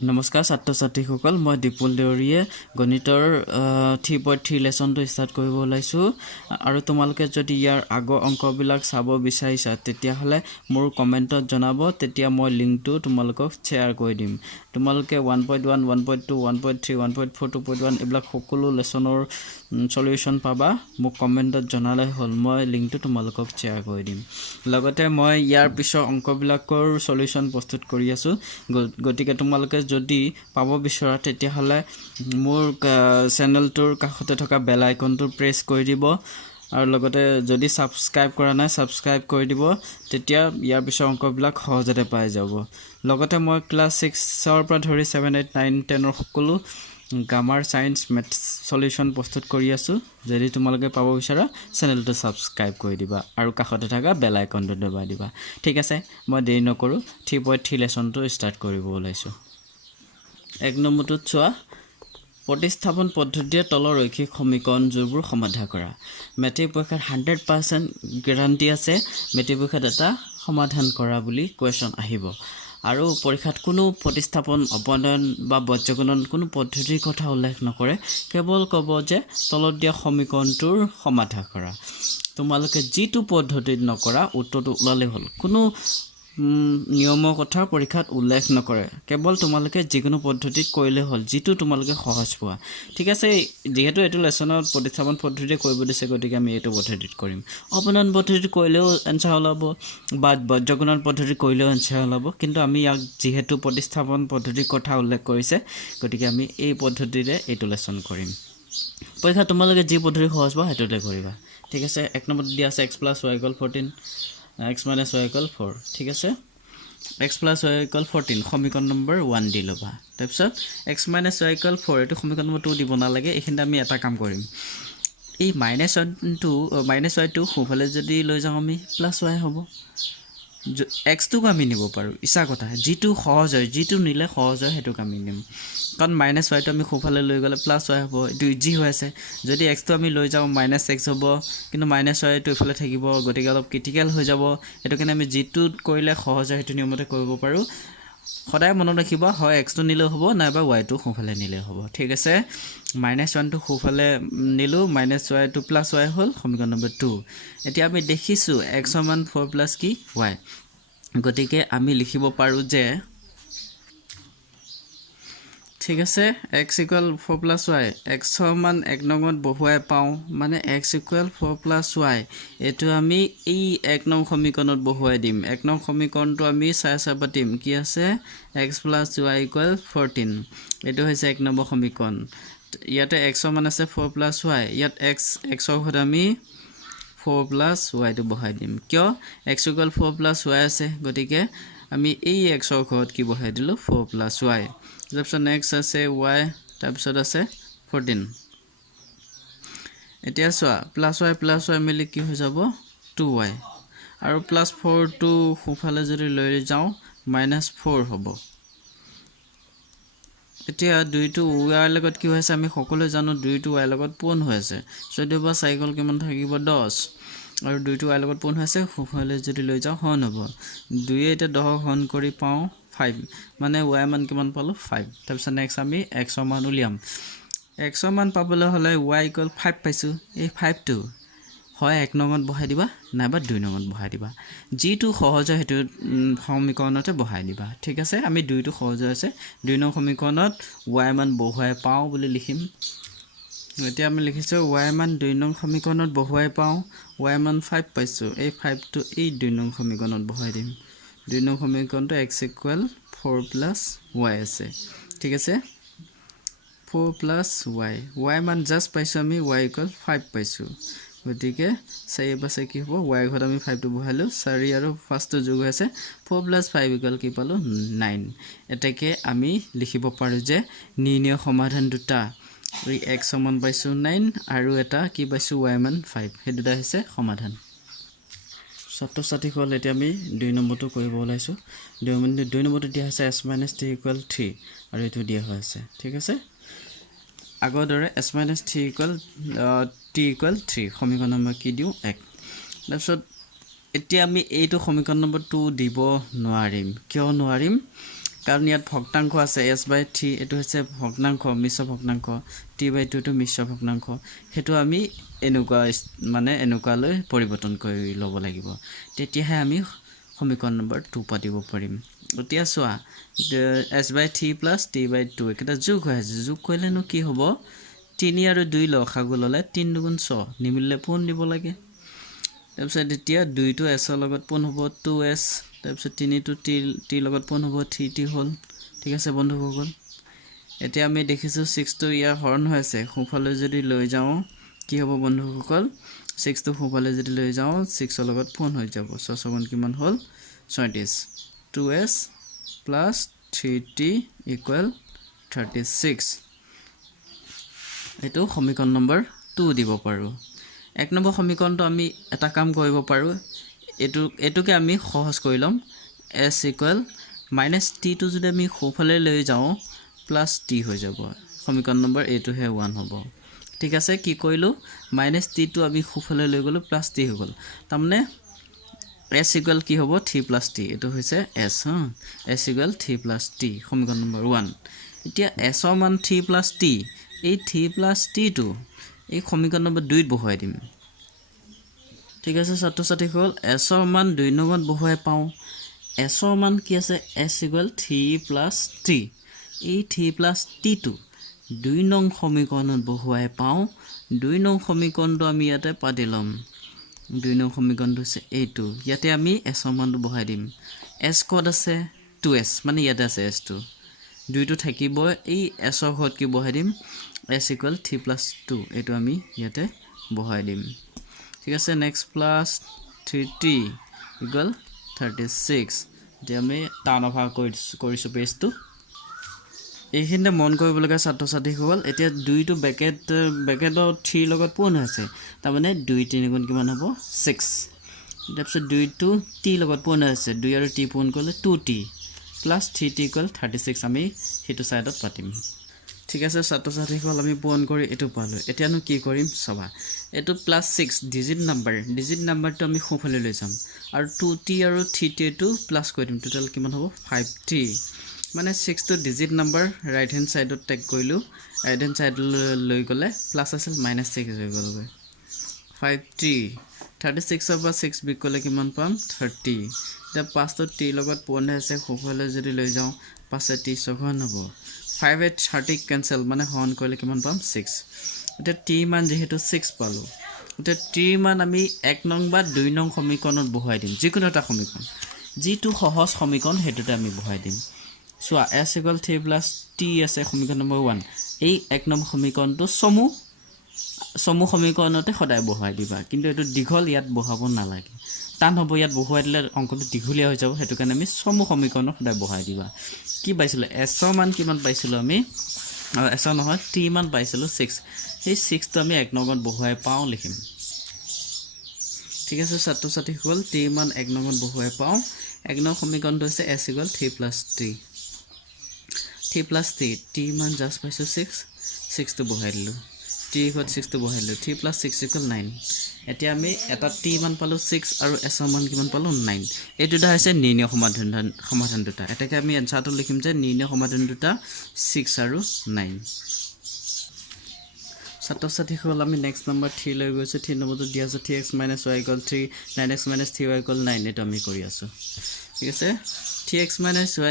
নমস্কাৰ ছাত্ৰ ছাত্ৰীসকল মই দীপুল দেউৰীয়ে গণিতৰ 3.3 লেসনটো ষ্টাৰ্ট কৰিব ওলাইছো আৰু তোমালোকে যদি ইয়াৰ আগৰ অংকবিলাক চাব বিচাৰিছা তেতিয়া হলে মোৰ কমেন্টত জনাব তেতিয়া মই লিংকটো তোমালোকক শ্বেয়াৰ কৰি দিম তোমালোকে 1.1 1.2 1.3 1.4 2.1 এইবিলাক সকলো লেসনৰ সলিউশন পাবা মোক কমেন্টত জনালে হল মই লিংকটো তোমালোকক শ্বেয়াৰ কৰি দিম লগতে মই ইয়াৰ পিছৰ অংকবিলাকৰ সলিউশন প্ৰস্তুত কৰি আছো গতিকে তোমালোকে যদি পাব বিচৰা তেতিয়া হলে মোৰ চেনেলটোৰ কাষতে থকা বেল আইকনটো প্ৰেছ কৰি দিব আৰু লগতে যদি সাবস্ক্ৰাইব কৰা নাই সাবস্ক্ৰাইব কৰি দিব তেতিয়া ইয়াৰ পিছৰ অংকবিলাক সহজতে পাই যাব লগতে মই ক্লাছ 6 ৰ পৰা ধৰি 7 8 9 10 ৰ সকলো গ্ৰামাৰ সায়েন্স মেথছ সলিউশন প্ৰস্তুত কৰি আছো যদি তোমালোকে পাব বিচৰা চেনেলটো সাবস্ক্ৰাইব কৰি দিবা আৰু কাষতে থকা বেল আইকনটো দবাই দিবা ঠিক আছে মই দেৰি নকৰো 3.3 লেসনটো ষ্টাৰ্ট কৰিব ওলাইছো এক নম্বৰটো চোৱা প্ৰতিস্থাপন পদ্ধতিয়ে তলৰ ৰৈখিক সমীকৰণ জোৰবোৰ সমাধান কৰা মেট্ৰিক পৰীক্ষাত 100% গ্যাৰান্টি আছে মেট্ৰিক পৰীক্ষাত এটা সমাধান কৰা বুলি কোৱেশ্চন আহিব আৰু পৰীক্ষাত কোনো প্ৰতিস্থাপন অপনয়ন বা বজ্ৰগণন কোনো পদ্ধতিৰ কথা উল্লেখ নকৰে কেৱল ক'ব যে তলত দিয়া সমীকৰণটোৰ সমাধান কৰা তোমালোকে যিটো পদ্ধতিত নকৰা উত্তৰটো ওলালে হ'ল কোনো নিয়মৰ কথা পৰীক্ষাত উল্লেখ নকৰে কেৱল তোমালোকে যিকোনো পদ্ধতিত কৰিলে হ'ল যিটো তোমালোকে সহজ পোৱা ঠিক আছে যেহেতু এটো লেসনত প্ৰতিস্থাপন পদ্ধতিতে কৰিব দিছে গতিকে আমি এটো পদ্ধতিত কৰিম অপনয়ন পদ্ধতিত কৰিলেও আনসাৰ ওলাব বা বজ্ৰগণন পদ্ধতিত কৰিলেও আনসাৰ ওলাব কিন্তু আমি ইয়াক যেহেতু প্ৰতিস্থাপন পদ্ধতিৰ কথা উল্লেখ কৰিছে গতিকে আমি এই পদ্ধতিৰে এটো লেসন কৰিম পৰীক্ষা তোমালোকে যি পদ্ধতি সহজ পোৱা হেতুতে কৰিবা ঠিক আছে এক নম্বৰ দিয়া আছে x + y = 14 x - y = 4 ঠিক আছে x + y = 14 সমীকৰণ নম্বৰ 1 দি লবা তাৰপিছত x - y = 4 এটো সমীকৰণ নম্বৰ 2 দিব না লাগে এখিনতে আমি এটা কাম কৰিম এই -y টো সোফালে যদি লৈ যাও আমি +y হ'ব x টো আমি নিব পাৰো ইচ্ছা কথা যেটো সহজ হয় যেটো নিলে সহজ হয় হেতুক আমি নিম কাৰণ -y টো আমি সোফালে লৈ গলে +y হ'ব এটো ইজি হৈ আছে যদি x টো আমি লৈ যাও -x হ'ব কিন্তু -y টো ইফালে থাকিব গতিকে অলপ ক্ৰিটিক্যাল হৈ যাব এটো কেনে আমি যেটো কৰিলে সহজ হয় হেতু নিয়মতে কৰিব পাৰো সদায় মনত ৰাখিবা হয় x টো নিলে হ'ব নাইবা y টো সোফালে নিলে হ'ব ঠিক আছে -1 টো সোফালে নিলো -y টো +y হ'ল সমীকৰণ নম্বৰ 2 এতিয়া আমি দেখিছো x = 4 + কি y গতিকে আমি লিখিব পাৰো যে ঠিক আছে x = 4 + y x মান 1 নংত বহুৱাই পাও মানে x = 4 + y এটো আমি এই 1 নং সমীকৰণত বহুৱাই দিম 1 নং সমীকৰণটো আমি চাই পাতিম কি আছে x + y = 14 এটো হৈছে 1 নম্বৰ সমীকৰণ ইয়াতে x মান আছে 4 + y ইয়াত x ৰ ঘৰত আমি 4 + y টো বহাই দিম কিয় x = 4 + y আছে গতিকে আমি এই x ৰ ঘৰত কি বহাই দিলো 4 + y তাৰপিছত next আছে y তাৰপিছত আছে 14 এতিয়া চোৱা +y মিলি কি হৈ যাব 2y আৰু +4 টো সোফালে যদি লৈ যাও -4 হ'ব এতিয়া 2 টো y লগত কি হৈছে আমি সকলোৱে জানো 2 টো y লগত পূৰণ হৈ আছে 14 বা 4 গল কিমান থাকিব 10 আৰু 2 টো y লগত পূৰণ হৈছে সোফালে যদি লৈ যাও হন হ'ব 2 এ এটা 10 হন কৰি পাও 5 মানে y মান কিমান পালো 5 তাৰপিছত নেক্সট আমি x ৰ মান উলিয়াম x ৰ মান পাবলৈ হলে y = 5 পাইছো এই 5 টো হয় 1 নংত বহাই দিবা নাইবা 2 নংত বহাই দিবা যেটো সহজ হয় হেতু সমীকৰণতে বহাই দিবা ঠিক আছে আমি 2 টো সহজ আছে 2 নং সমীকৰণত y মান বহুৱাই পাও বুলি লিখিম এতিয়া আমি লিখিছো y মান 2 নং সমীকৰণত বহুৱাই পাও y মান 5 পাইছো এই 5 টো এই 2 নং সমীকৰণত বহাই দিম 2 নং সমীকৰণটো x = 4 + y আছে ঠিক আছে 4 + y মান জাস্ট পাইছো আমি y = 5 পাইছো গতিকে 4 বাছে কি হ'ব y ঘৰত আমি 5 টো বহাইলো 4 আৰু 5 টো যোগ হৈছে 4 + 5 = কি পালো 9 এটাকে আমি লিখিব পাৰো যে নিৰ্ণয় সমাধান দুটা এই x সমান পাইছো 9 আৰু এটা কি পাইছো y মান 5 হে দুটা হৈছে সমাধান ছাত্ৰ ছাত্ৰীসকল এতিয়া আমি 2 নম্বৰটো কৰিব ওলাইছো 2 নম্বৰটো দিয়া আছে s - t = 3 আৰু এটো দিয়া হৈছে ঠিক আছে আগৰ দৰে s - t = 3 সমীকৰণ নম্বৰ কি দিও 1 তাৰপিছত এতিয়া আমি এইটো সমীকৰণ নম্বৰ 2 দিব নোৱাৰিম কিয় নোৱাৰিম কাৰণ ইয়াত ভগ্নাংশ আছে s/3 এটো হৈছে ভগ্নাংশ মিশ্ৰ ভগ্নাংশ t/2 টো মিশ্ৰ ভগ্নাংশ হেতু আমি এনেকুৱা মানে এনেকুৱালৈ পৰিৱৰ্তন কৰি ল'ব লাগিব তেতিয়াহে আমি সমীকৰণ নম্বৰ 2 পাতিব পাৰিম এতিয়া চোৱা s/3 + t/2 এটা যোগ হৈ আছে যোগ কৰিলেনো কি হ'ব 3 আৰু 2 লসাগু ললে 3 × 6 নিমিলিলে পোন দিব লাগে তাৰপিছত এতিয়া 2 টো s ৰ লগত পোন হ'ব 2s তাৰপিছত 3 টো t লগত পোন হ'ব 3t হ'ল ঠিক আছে বন্ধুসকল এতিয়া আমি দেখিছো 6 টো ইয়াৰ হৰণ হৈ আছে সোঁফালে যদি লৈ যাও কি হ'ব বন্ধুসকল 6 টো সোঁফালে যদি লৈ যাও 6 ৰ লগত পোন হৈ যাব 6 গুণ কিমান হ'ল 37 2s + 3t = 36 এটো সমীকৰণ নম্বৰ 2 দিব পাৰো এক নম্বৰ সমীকৰণটো আমি এটা কাম কৰিব পাৰো এটোকে আমি সহজ কৰি লম s = -t টো যদি আমি সোঁফালে লৈ যাও +t হৈ যাব সমীকৰণ নম্বৰ এটোহে 1 হ'ব ঠিক আছে কি কৰিলো -t টো আমি সোঁফালে লৈ গলো +t হৈ গল তাৰমানে s = কি হ'ব 3 + t এটো হৈছে s s = 3 + t সমীকৰণ নম্বৰ 1 এতিয়া s ৰ মান 3 + t এই 3 + t টো এই সমীকৰণ নম্বৰ 2 ত বহাই দিম ঠিক আছে ছাত্ৰ ছাত্ৰীসকল s ৰ মান 2 নংত বহাই পাও s ৰ মান কি আছে s = 3 + t এই 3 + t টো 2 নং সমীকৰণত বহাই পাও 2 নং সমীকৰণটো আমি ইয়াতে পাতি লম 2 নং সমীকৰণটো হৈছে এইটো ইয়াতে আমি s ৰ মানটো বহাই দিম s ক'ত আছে 2s মানে ইয়াতে আছে s টো 2 টো থাকিব এই s ৰ ঘৰত কি বহাই দিম s = 3 + 2 এটো আমি ইয়াতে বহাই দিম ঠিক আছে নেক্সট +3t = 36 এতিয়া আমি টানভাগ কৰিছো পেজটো এইখিনিতে মন কৰিবলগা ছাত্ৰ ছাত্ৰীসকল এতিয়া 2 টো ব্ৰেকেটৰ 3 লগত পোন আছে তাৰ মানে 2 3 গুণ কিমান হ'ব 6 তাৰপিছত 2 টো t লগত পোন আছে 2 আৰু t পোন কৰিলে 2t + 3t = 36 আমি হেতু সাইডত পাতিম ঠিক আছে ছাত্ৰ ছাত্ৰীসকল আমি পোন কৰি এটো পালো এতিয়ানো কি কৰিম সবা এটো +6 ডিজিট নাম্বাৰটো আমি সোঁফালে লৈ যাম আৰু 2t আৰু 3t টো প্লাস কৰি দিম টোটাল কিমান হ'ব 5t মানে 6 টো ডিজিট নাম্বাৰ ৰাইট হ্যান্ড সাইডত টেক কৰিলো ৰাইট হ্যান্ড সাইড লৈ গলে প্লাস আছিল -6 হৈ গলগৈ 5t 36 ৰ পৰা 6 বিক কৰিলে কিমান পাম 30 এতিয়া 5 টো t লগত পোন আছে সোঁফালে যদি লৈ যাও 5 t সঘন হ'ব 5 ত 30 কেনসেল মানে হৰণ কৰিলে কিমান পাম 6 এতিয়া t মান যেহেতু 6 পালো এতিয়া t মান আমি 1 নং বা 2 নং সমীকৰণত বহাই দিম যিকোনো এটা সমীকৰণ যিটো সহজ সমীকৰণ হেতুতে আমি বহাই দিম সো s = 3 + t আছে সমীকৰণ নম্বৰ 1 এই 1 নং সমীকৰণটো সমু সমীকৰণতে সদায় বহাই দিবা কিন্তু এটো দীঘল ইয়াত বহাব নালাগে টান হ'ব ইয়াত বহাই দিলে অংকটো দীঘলীয়া হৈ যাব হেতু কাৰণে আমি সমু সমীকৰণত সদায় বহাই দিবা কি পাইছিলো s ৰ মান কিমান পাইছিলো আমি s নহয় t মান পাইছিলো 6 এই 6 টো আমি 1 নংত বহাই পাও লিখিম ঠিক আছে ছাত্ৰ ছাত্ৰীসকল t মান 1 নংত বহাই পাও 1 নং সমীকৰণটো হৈছে s = 3 + t 3 + t t মান জাস্ট পাইছো 6 টো বহাই দিলো t = 6 টো বহাই দিলো 3 + 6 = 9 এতিয়া আমি এটা t মান পালো 6 আৰু s ৰ মান কিমান পালো 9 এই দুটা হৈছে নিৰ্ণয় সমাধান দুটা এটাকে আমি এনসাৰটো লিখিম যে নিৰ্ণয় সমাধান দুটা 6 আৰু 9 ছাত্ৰ ছাত্ৰীসকল আমি নেক্সট নম্বৰ 3 লৈ গৈছো 3 নম্বৰটো দিয়া আছে 3x - y = 3 9x - 3y = 9 এটো আমি কৰি আছো ঠিক আছে 3x -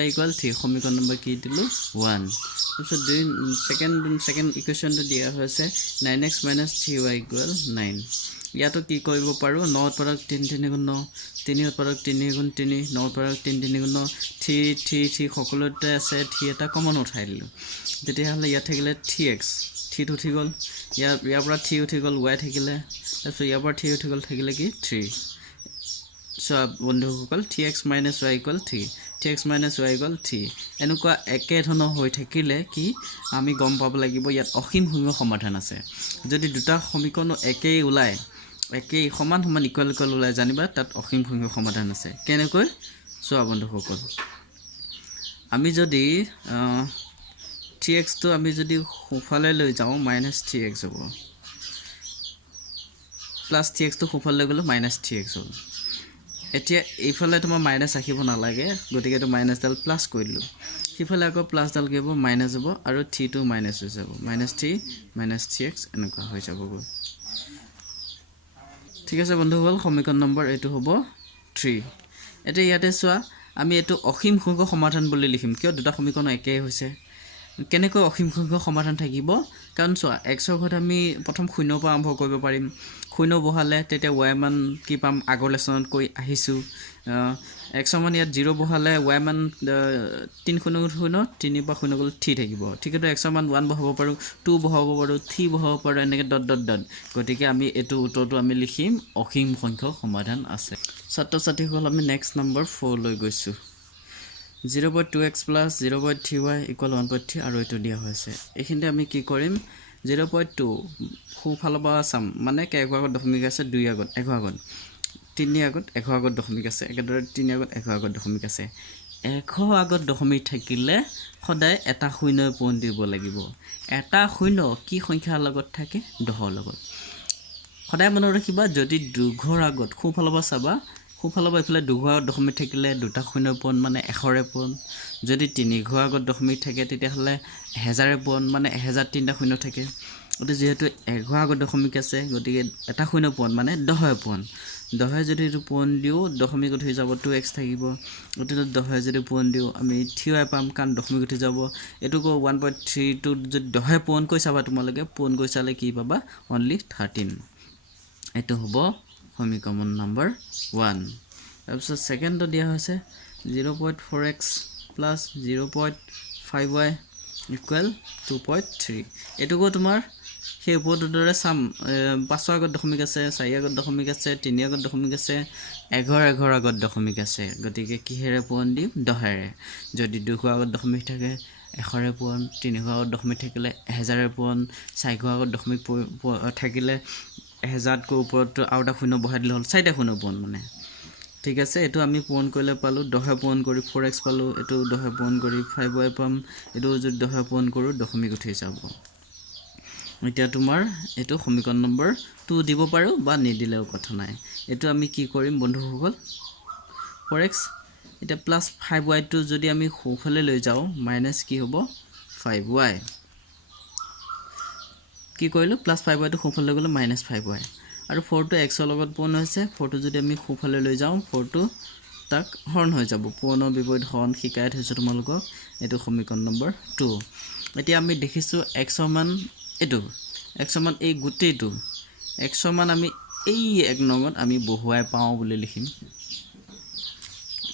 y = 3 সমীকৰণ নম্বৰ কি দিলো 1 তাৰপিছত সেকেন্ড ইকুৱেশ্যনটো দিয়া হৈছে 9x - 3y = 9 ইয়াতো কি কৰিব পাৰো 9 ৰ পৰা 3 3 গুণ 9 3 ৰ পৰা 3 গুণ 3 9 ৰ পৰা 3 3 গুণ 9 3 সকলোতে আছে 3 এটা কমন উঠাই দিলো তেতিয়া হলে ইয়াত থাকিলে 3x 3 উঠি গল ইয়াৰ পৰা 3 উঠি গল y থাকিলে তাৰপিছত ইয়াৰ পৰা 3 উঠি গল থাকিলে কি 3 সো বন্ধুসকল 3x - y = 3 3x - y = 3 এনেকুৱা একে ধৰণৰ হৈ থাকিলে কি আমি গম পাব লাগিব ইয়াত অসীম সংখ্যক সমাধান আছে যদি দুটা সমীকৰণ একেই ওলায় একেই সমান ইকুৱেল ওলাই জানিবা তাত অসীম সংখ্যক সমাধান আছে কেনেকৈ চোৱা বন্ধুসকল আমি যদি 3x টো আমি যদি সোঁফালে লৈ যাও -3x হ'ব +3x টো সোঁফালে লৈ গলে -3x হ'ব এতিয়া এইফালে তোমাৰ মাইনাছ ৰাখিব নালাগে গতিকে এইটো মাইনাছডাল প্লাছ কৰি দিলোঁ সিফালে আকৌ প্লাছডাল কি হ'ব মাইনাছ হ'ব আৰু 3 টো মাইনাছ হৈ যাব -3 -3x এনেকুৱা হৈ যাবগৈ ঠিক আছে বন্ধুসকল সমীকৰণ নম্বৰ এইটো হ'ব 3 এতিয়া ইয়াতে চোৱা আমি এইটো অসীম সংখ্যক সমাধান বুলি লিখিম কিয় দুটা সমীকৰণ একেই হৈছে কেনেকৈ অসীম সংখ্যক সমাধান থাকিব কাৰণ চোৱা x ৰ ঘৰত আমি প্ৰথম 0 পৰা আৰম্ভ কৰিব পাৰিম 0 বহালে তেতিয়া y মান কি পাম আগৰ লেসনত কৈ আহিছো x মান ইয়াত 0 বহালে y মান 3 0 0 3 পৰা 0 গ'ল 3 থাকিব ঠিক আছে x মান 1 বহাব পাৰো 2 বহাব পাৰো 3 বহাব পাৰো এনেকৈ ডট ডট ডট গতিকে আমি এটো উত্তৰটো আমি লিখিম অসীম সংখ্যক সমাধান আছে ছাত্ৰ ছাত্ৰীসকল আমি নেক্সট নম্বৰ 4 লৈ গৈছো 0.2x plus 0.3y equal 1.3 আৰু এটো দিয়া হৈছে এখিনতে আমি কি কৰিম 0.2 খুফালৰ পৰা চাম মানে কে আগত দশমিক আছে 2 আগত 1 আগত 3 আগত 1 আগত দশমিক আছে একেদৰে 3 আগত 1 আগত দশমিক আছে 1 আগত দশমিক থাকিলে সদায় এটা শূন্য পূৰণ দিব লাগিব এটা শূন্য কি সংখ্যাৰ লগত থাকে 10 লগত সদায় মনত ৰাখিবা যদি দুঘৰ আগত খুফালৰ পৰা চাবা খুফালৰ পৰা ইফালে দুঘৰ আগত দশমিক থাকিলে দুটা শূন্য পূৰণ মানে 100 ৰে পূৰণ যদি তিনি ঘৰ আগত দশমিক থাকে তেতিয়া হলে 1000 ৰে পূৰণ মানে 1000 তিনটা শূন্য থাকে গতি যেহেতু 1 আগত দশমিক আছে গতিকে এটা শূন্য পূৰণ মানে 10 পূৰণ 10 যদি এটো পূৰণ দিও দশমিক উঠি যাব 2x থাকিব গতি 10 যদি পূৰণ দিও আমি 3y পাম কাৰণ দশমিক উঠি যাব এটুকো 1.3 টো যদি 10 পূৰণ কৈ চাবা তোমালোকে পূৰণ কৈ চালে কি পাবা অনলি 13 এটো হ'ব সমীকৰণ নম্বৰ 1 তাৰপিছত সেকেন্ড দিয়া হৈছে 0.4x plus 0.5y equal 2.3 এটুকো তোমাৰ সেই উপদৰে সাম 5 আগত দশমিক আছে 4 আগত দশমিক আছে 3 আগত দশমিক আছে 11 আগত দশমিক আছে গতিকে কিহেৰে পূৰণ দিম 10 ৰে যদি 2 আগত দশমিক থাকে 100 ৰে পূৰণ 3 আগত দশমিক থাকিলে 1000 ৰে পূৰণ 4 আগত দশমিক থাকিলে 1000 কো ওপৰত আৰু এটা শূন্য বহাই দিলে হল 4টা শূন্য পূৰণ মানে ঠিক আছে এটো আমি পূৰণ কৰিলে পালো 10 পূৰণ কৰি 4x পালো এটো 10 পূৰণ কৰি 5y পাম এটো যদি 10 পূৰণ কৰো দশমিক উঠি যাব এতিয়া তোমাৰ এটো সমীকৰণ নম্বৰ 2 দিব পাৰো বা নিদিলেও কথা নাই এটো আমি কি কৰিম বন্ধুসকল 4x এটা প্লাস 5y টো যদি আমি সোফালে লৈ যাও মাইনাস কি হ'ব 5y কি কইলো প্লাস 5y টো সোফালে গলে মাইনাস 5y আৰু 4 টো x ৰ লগত পূৰণ হৈছে 4 টো যদি আমি সোফালে লৈ যাও 4 টো তাক হৰণ হৈ যাব পূৰণৰ বিপৰীত হৰণ শিকাই থৈছো তোমালোকক এটো সমীকৰণ নম্বৰ 2 এতিয়া আমি দেখিছো x ৰ মান এটো x ৰ মান এই গুটেটো x ৰ মান আমি এই এক নঙত আমি বহুৱাই পাও বুলি লিখিম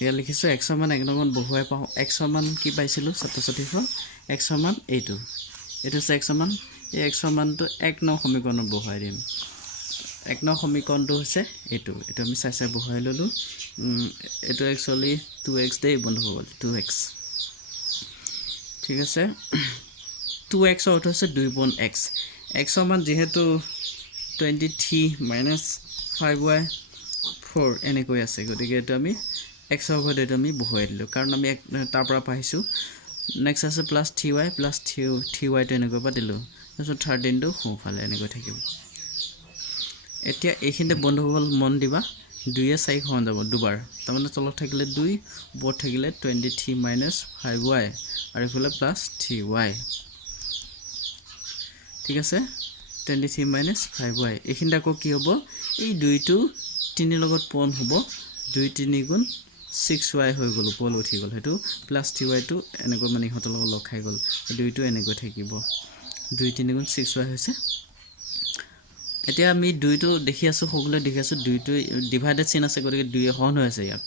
ইয়া লিখিছো x ৰ মান এক নঙত বহুৱাই পাও x ৰ মান কি পাইছিলো ছাত্ৰ ছাত্ৰীসকল x ৰ মান এইটো এটো x ৰ মান এই x ৰ মানটো এক নং সমীকৰণত বহুৱাই দিম এক নং সমীকৰণটো হৈছে এটো আমি চাই বহুৱাই ললো এটো একচুয়ালি 2x দেই বন্ধুসকল 2x ঠিক আছে 2x অর্থ হচ্ছে 2.x x সমান যেহেতু 23 minus 5y 4 এনেকৈ আছে গতিকে এটো আমি x ৰ ঘৰত এটো আমি বহুৱাই দিলো কাৰণ আমি তাৰ পৰা পাইছো নেক্সট আছে প্লাস 3y প্লাস 3y টো এনেকৈ পা দিলো তাৰপিছত 13 টো সোফালে এনেকৈ থাকিব এতিয়া এইখিনতে বন্ধুসকল মন দিবা 2 এ 4 হৰণ যাব দুবাৰ তাৰমানে তলত থাকিলে 2 ওপৰত থাকিলে 23 minus 5y আৰু ইফালে প্লাস 3y ঠিক আছে 23 minus 5y এইখিনতে আকৌ কি হ'ব এই 2 টো 3 লগত পূৰণ হ'ব 2 3 গুণ 6y হৈ গল ওপৰ উঠি গল হেতু প্লাস 3y টো এনেকৈ মানে হতল লগ খাই গল 2 টো এনেকৈ থাকিব 2 3 গুণ 6y হৈছে এতিয়া আমি 2 টো দেখি আছো হগলে দেখি আছো 2 টো ডিভাইডেড চিন আছে গতিকে 2 হৰণ হৈ আছে ইয়াত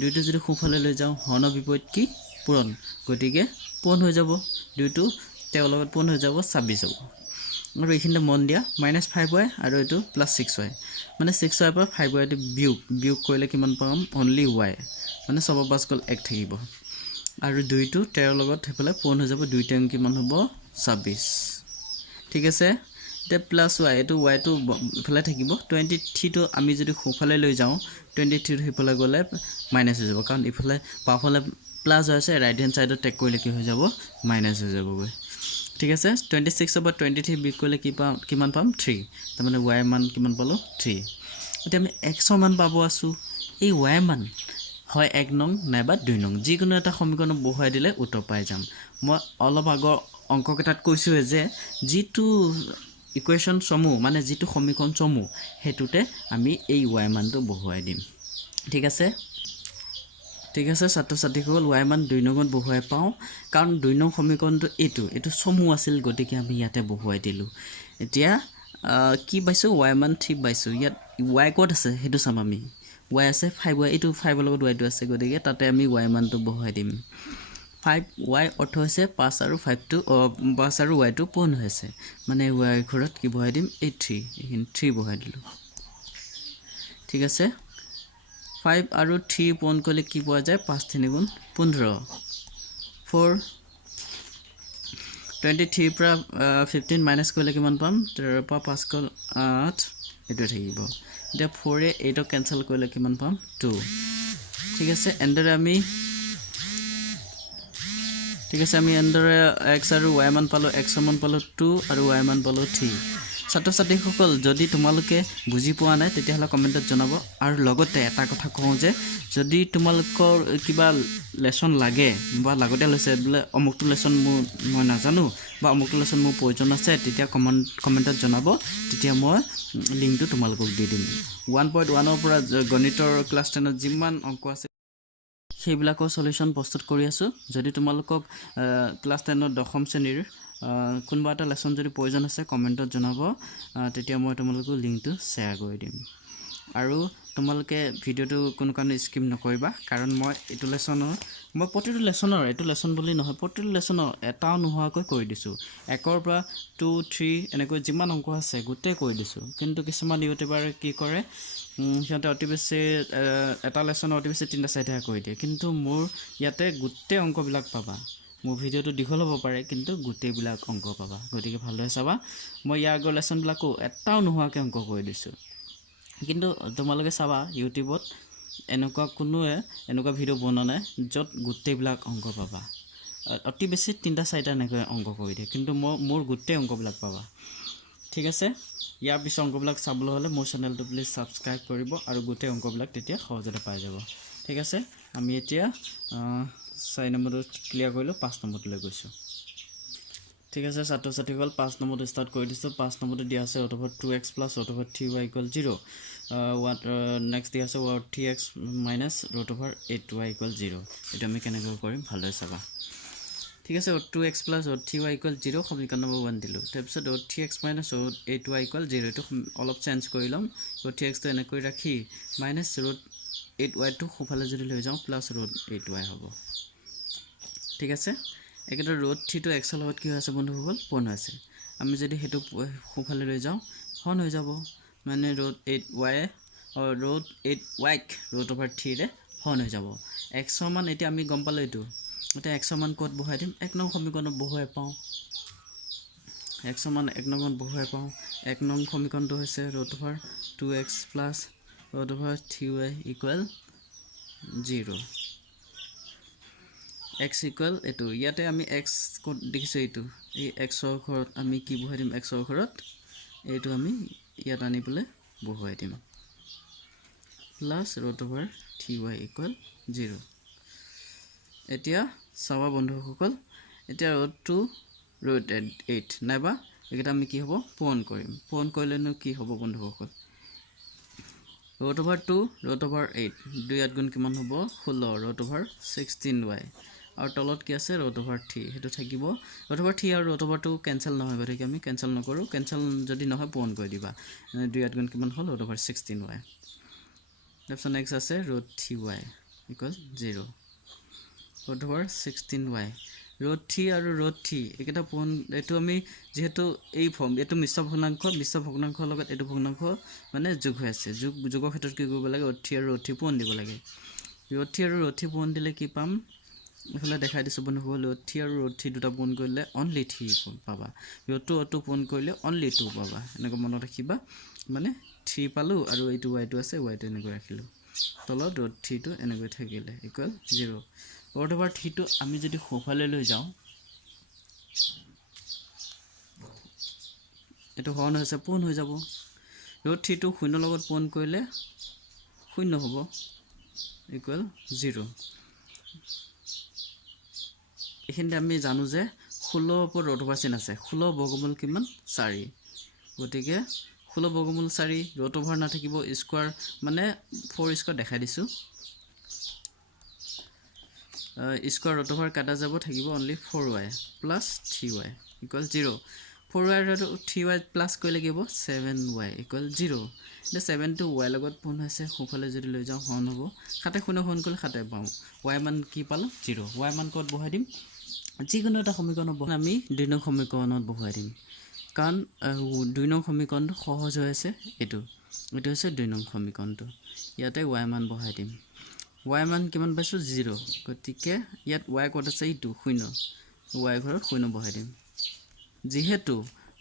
2 টো যদি খুফালে লৈ যাও হৰণৰ বিপৰীত কি পূৰণ গতিকে পূৰণ হৈ যাব 2 টো তেও লগত পূৰণ হৈ যাব 26 হ'ব আৰু এইখিনতে মন দিয়া -5y আৰু এটো +6y মানে 6y পৰা 5y টো বিয়োগ কৰিলে কিমান পাম অনলি y মানে 7 5 গল 1 থাকিব আৰু 2 টো 13 লগত হেফালে পূৰণ হৈ যাব 2 টেং কিমান হ'ব 26 ঠিক আছে তে প্লাস y এটো y টো ইফালে থাকিব 23 টো আমি যদি খুফালে লৈ যাও 23 টো হেফালে গলে মাইনাস হৈ যাব কাৰণ ইফালে পাফালে প্লাস আছে ৰাইট হ্যান্ড সাইডত টেক কৰিলে কি হৈ যাব মাইনাস হৈ যাব গৈ ঠিক আছে 26 over 23 বিক কৰিলে কিমান পাম 3 তাৰ মানে y মান কিমান পালো 3 এতিয়া আমি x ৰ মান পাবো আছো এই y মান হয় 1 নং নাইবা 2 নং যিকোনো এটা সমীকৰণ বহুৱাই দিলে উত্তৰ পাই যাম মই অলপ আগৰ অংককেইটাত কৈছো যে যিটো ইকুৱেশ্যন সমূহ মানে যিটো সমীকৰণ সমূহ হেতুতে আমি এই y মানটো বহুৱাই দিম ঠিক আছে ছাত্ৰ ছাত্ৰীসকল y মান 2 নংত বহুৱাই পাওঁ কাৰণ 2 নং সমীকৰণটো এইটো সমূহ আছিল গতিকে আমি ইয়াতে বহুৱাই দিলো এতিয়া কি পাইছো y মান 3 পাইছো ইয়াত y ক'ত আছে হেতু চাম আমি y আছে 5y এইটো 5 লগত y টো আছে গতিকে তাতে আমি y মানটো বহুৱাই দিম 5y অৰ্থ হৈছে 5 আৰু 5 টো 5 আৰু y টো পূৰ্ণ হৈছে মানে y ঘৰত কি বহুৱাই দিম 3 এইখিনি 3 বহুৱাই দিলো ঠিক আছে 5 আৰু 3 পূৰণ কৰিলে কি পোৱা যায় 5 3 গুণ 15 4 23 পৰা 15 মাইনাস কৰিলে কিমান পাম 13 পৰা 5 গ'ল 8 এটো থাকিব এতিয়া 4 এ 8 কেনসেল কৰিলে কিমান পাম 2 ঠিক আছে এন্ডৰে আমি এন্ডৰে x আৰু y মান পালো x মান পালো 2 আৰু y মান পালো 3 ছাত্ৰ ছাত্ৰীসকল যদি তোমালোকে বুজি পোৱা নাই তেতিয়াহলে কমেন্টত জনাব আৰু লগতে এটা কথা কওঁ যে যদি তোমালোকৰ কিবা লেসন লাগে বা লাগতে লৈছে বলে অমুকটো লেসন মই নাজানো বা অমুকটো লেসন মোৰ প্ৰয়োজন আছে তেতিয়া কমেন্টত জনাব তেতিয়া মই লিংকটো তোমালোকক দি দিম 1.1 ৰ পৰা গণিতৰ ক্লাছ 10 ত যিমান অংক আছে সেইবিলাকৰ সলিউশন প্ৰস্তুত কৰি আছো যদি তোমালোকক ক্লাছ 10 ৰ দশম শ্ৰেণীৰ কোনবা এটা লেসন যদি প্ৰয়োজন আছে কমেন্টত জনাব তেতিয়া মই তোমালোকক লিংকটো শেয়াৰ কৰি দিম আৰু তোমালোকে ভিডিওটো কোনো কাৰণে স্কিপ নকৰিবা কাৰণ মই এটো লেসনৰ মই প্ৰতিটো লেসনৰ এটো লেসন বুলি নহয় প্ৰতিটো লেসনৰ এটাও নোহোৱাকৈ কৰি দিছো 1 ৰ পৰা 2 3 এনেকৈ যিমান অংক আছে গোটেই কৰি দিছো কিন্তু কিছুমান ইউটিউবাৰে কি কৰে সিহঁতে অতি বেছি এটা লেসন অতি বেছি 3টা 4টা কৰি দিয়ে কিন্তু মোৰ ইয়াতে গোটেই অংকবিলাক পাবা মোৰ ভিডিওটো দীঘল হ'ব পাৰে কিন্তু গোটেই বিলাক অংক পাবা গতিকে ভালদৰে চাবা মই ইয়াৰ আগৰ লেসন বিলাকো এটাও নোহোৱাকৈ অংক কৰি দিছো কিন্তু তোমালোকে চাবা ইউটিউবত এনেকুৱা কোনোৱে এনেকুৱা ভিডিও বনোৱা নাই যত গোটেই বিলাক অংক পাবা অতি বেছি 3টা 4টা এনেকৈ অংক কৰি দিয়ে কিন্তু মোৰ গোটেই অংকবিলাক পাবা ঠিক আছে ইয়াৰ পিছ অংকবিলাক চাবলৈ হলে মোৰ চেনেলটো প্লিজ সাবস্ক্ৰাইব কৰিব আৰু গোটেই অংকবিলাক তেতিয়া সহজতে পাই যাব ঠিক আছে আমি এতিয়া 4 নম্বৰটো ক্লিয়াৰ কৰিলো 5 নম্বৰলৈ গৈছো ঠিক আছে ছাত্ৰ ছাত্ৰীসকল 5 নম্বৰটো ষ্টাৰ্ট কৰি দিছো 5 নম্বৰটো দিয়া আছে root over 2x plus root over 3y equal 0 next দিয়া আছে root 3x minus root over 8y equal 0 এটা আমি কেনেকৈ কৰিম ভালদৰে চাবা ঠিক আছে root 2x plus root 3y equal 0 সমীকৰণ নম্বৰ 1 দিলো তাৰপিছত root 3x minus root 8y equal 0 এটো অলপ চেঞ্জ কৰি লম root 3x টো এনেকৈ ৰাখি minus root 8y টো সোফালে যদি লৈ যাও plus root 8y হ'ব ঠিক আছে একেটা root 3 টো x ৰ লগত কি হৈছে বন্ধুসকল পূৰ্ণ আছে আমি যদি হেতু সোফালে লৈ যাও হন হৈ যাব মানে root 8y or root 8y root over 3 ৰে হন হৈ যাব x ৰ মান এতিয়া আমি গম পালো এটো এটা x ৰ মান ক'ত বহাই দিম 1 নং সমীকৰণত বহুৱাই পাওঁ x ৰ মান 1 নংত বহুৱাই পাওঁ 1 নং সমীকৰণটো হৈছে root over 2x plus root over 3y equal 0 x equal এটো ইয়াতে আমি x কোড দেখিছো এটো এই x ৰ ঘৰত আমি কি বহাই দিম x ৰ ঘৰত এটো আমি ইয়াত আনি পলে বহাই দিম plus root over 3y equal 0 এতিয়া চাবা বন্ধুসকল এতিয়া root 2 root 8 নাইবা এটা আমি কি হ'ব পূৰণ কৰিলেনো কি হ'ব বন্ধুসকল root over 2 root over 8 2 ইয়াত গুণ কিমান হ'ব 16 root over 16y আৰু তলত কি আছে root over 3 হেতু থাকিব root over 3 আৰু root over 2 কেনসেল নহয় গতিকে আমি কেনসেল নকৰো কেনসেল যদি নহয় পূৰণ কৰি দিবা 2 ইয়াত গুণ কিমান হ'ল root over 16y তাৰপিছত নেক্সট আছে root 3y equal 0 root over 16y root 3 আৰু root 3 এটা পূৰণ এটো আমি যেহেতু এই ফৰ্ম এটো মিশ্ৰ ভগ্নাংশৰ লগত এটো ভগ্নাংশ মানে যোগ হৈ আছে যোগৰ ক্ষেত্ৰত কি কৰিব লাগে root 3 আৰু root 3 পূৰণ দিব লাগে root 3 আৰু root 3 পূৰণ দিলে কি পাম এফালে দেখাই দিছো বন্ধুসকল root 3 আৰু root 3 দুটা পূৰণ কৰিলে only 3 পাবা root 2 আৰু 2 পূৰণ কৰিলে only 2 পাবা এনেকৈ মনত ৰাখিবা মানে 3 পালো আৰু এইটো y টো আছে y টো এনেকৈ ৰাখিলো তলত root 3 টো এনেকৈ থাকিলে equal 0 root over 3 টো আমি যদি সোফালে লৈ যাও এটো হন হৈছে পূৰণ হৈ যাব root 3 টো শূন্য লগত পূৰণ কৰিলে শূন্য হ'ব ইকুৱেল 0 এইখিনিতে আমি জানো যে 16 ওপৰত ৰুট অভাৰ চিন আছে 16 বৰ্গমূল কিমান 4 গতিকে 16 বৰ্গমূল 4 ৰুট অভাৰ নাথাকিব স্কয়াৰ মানে 4 স্কয়াৰ দেখাই দিছো স্কয়াৰ ৰুট অভাৰ কাটা যাব থাকিব only 4y plus 3y equal 0 4y আৰু 3y প্লাস কৰিলে কি হ'ব 7y equal 0 the 7 to y লগত পুন আছে সোফালে যদি লৈ যাও হন হ'ব খাতে খুনে হন কৰিলে খাতে পাও y মান কি পালো 0 y মান কত বহাই দিম যিকোনো এটা সমীকৰণ আমি 2 নং সমীকৰণত বহাই দিম কাৰণ 2 নং সমীকৰণটো সহজ হৈ আছে এটো হৈছে 2 নং সমীকৰণটো ইয়াতে y মান বহাই দিম y মান কিমান পাইছো 0 গতিকে ইয়াত y কত আছে ইটো 0 y ঘৰত 0 বহাই দিম যেহেতু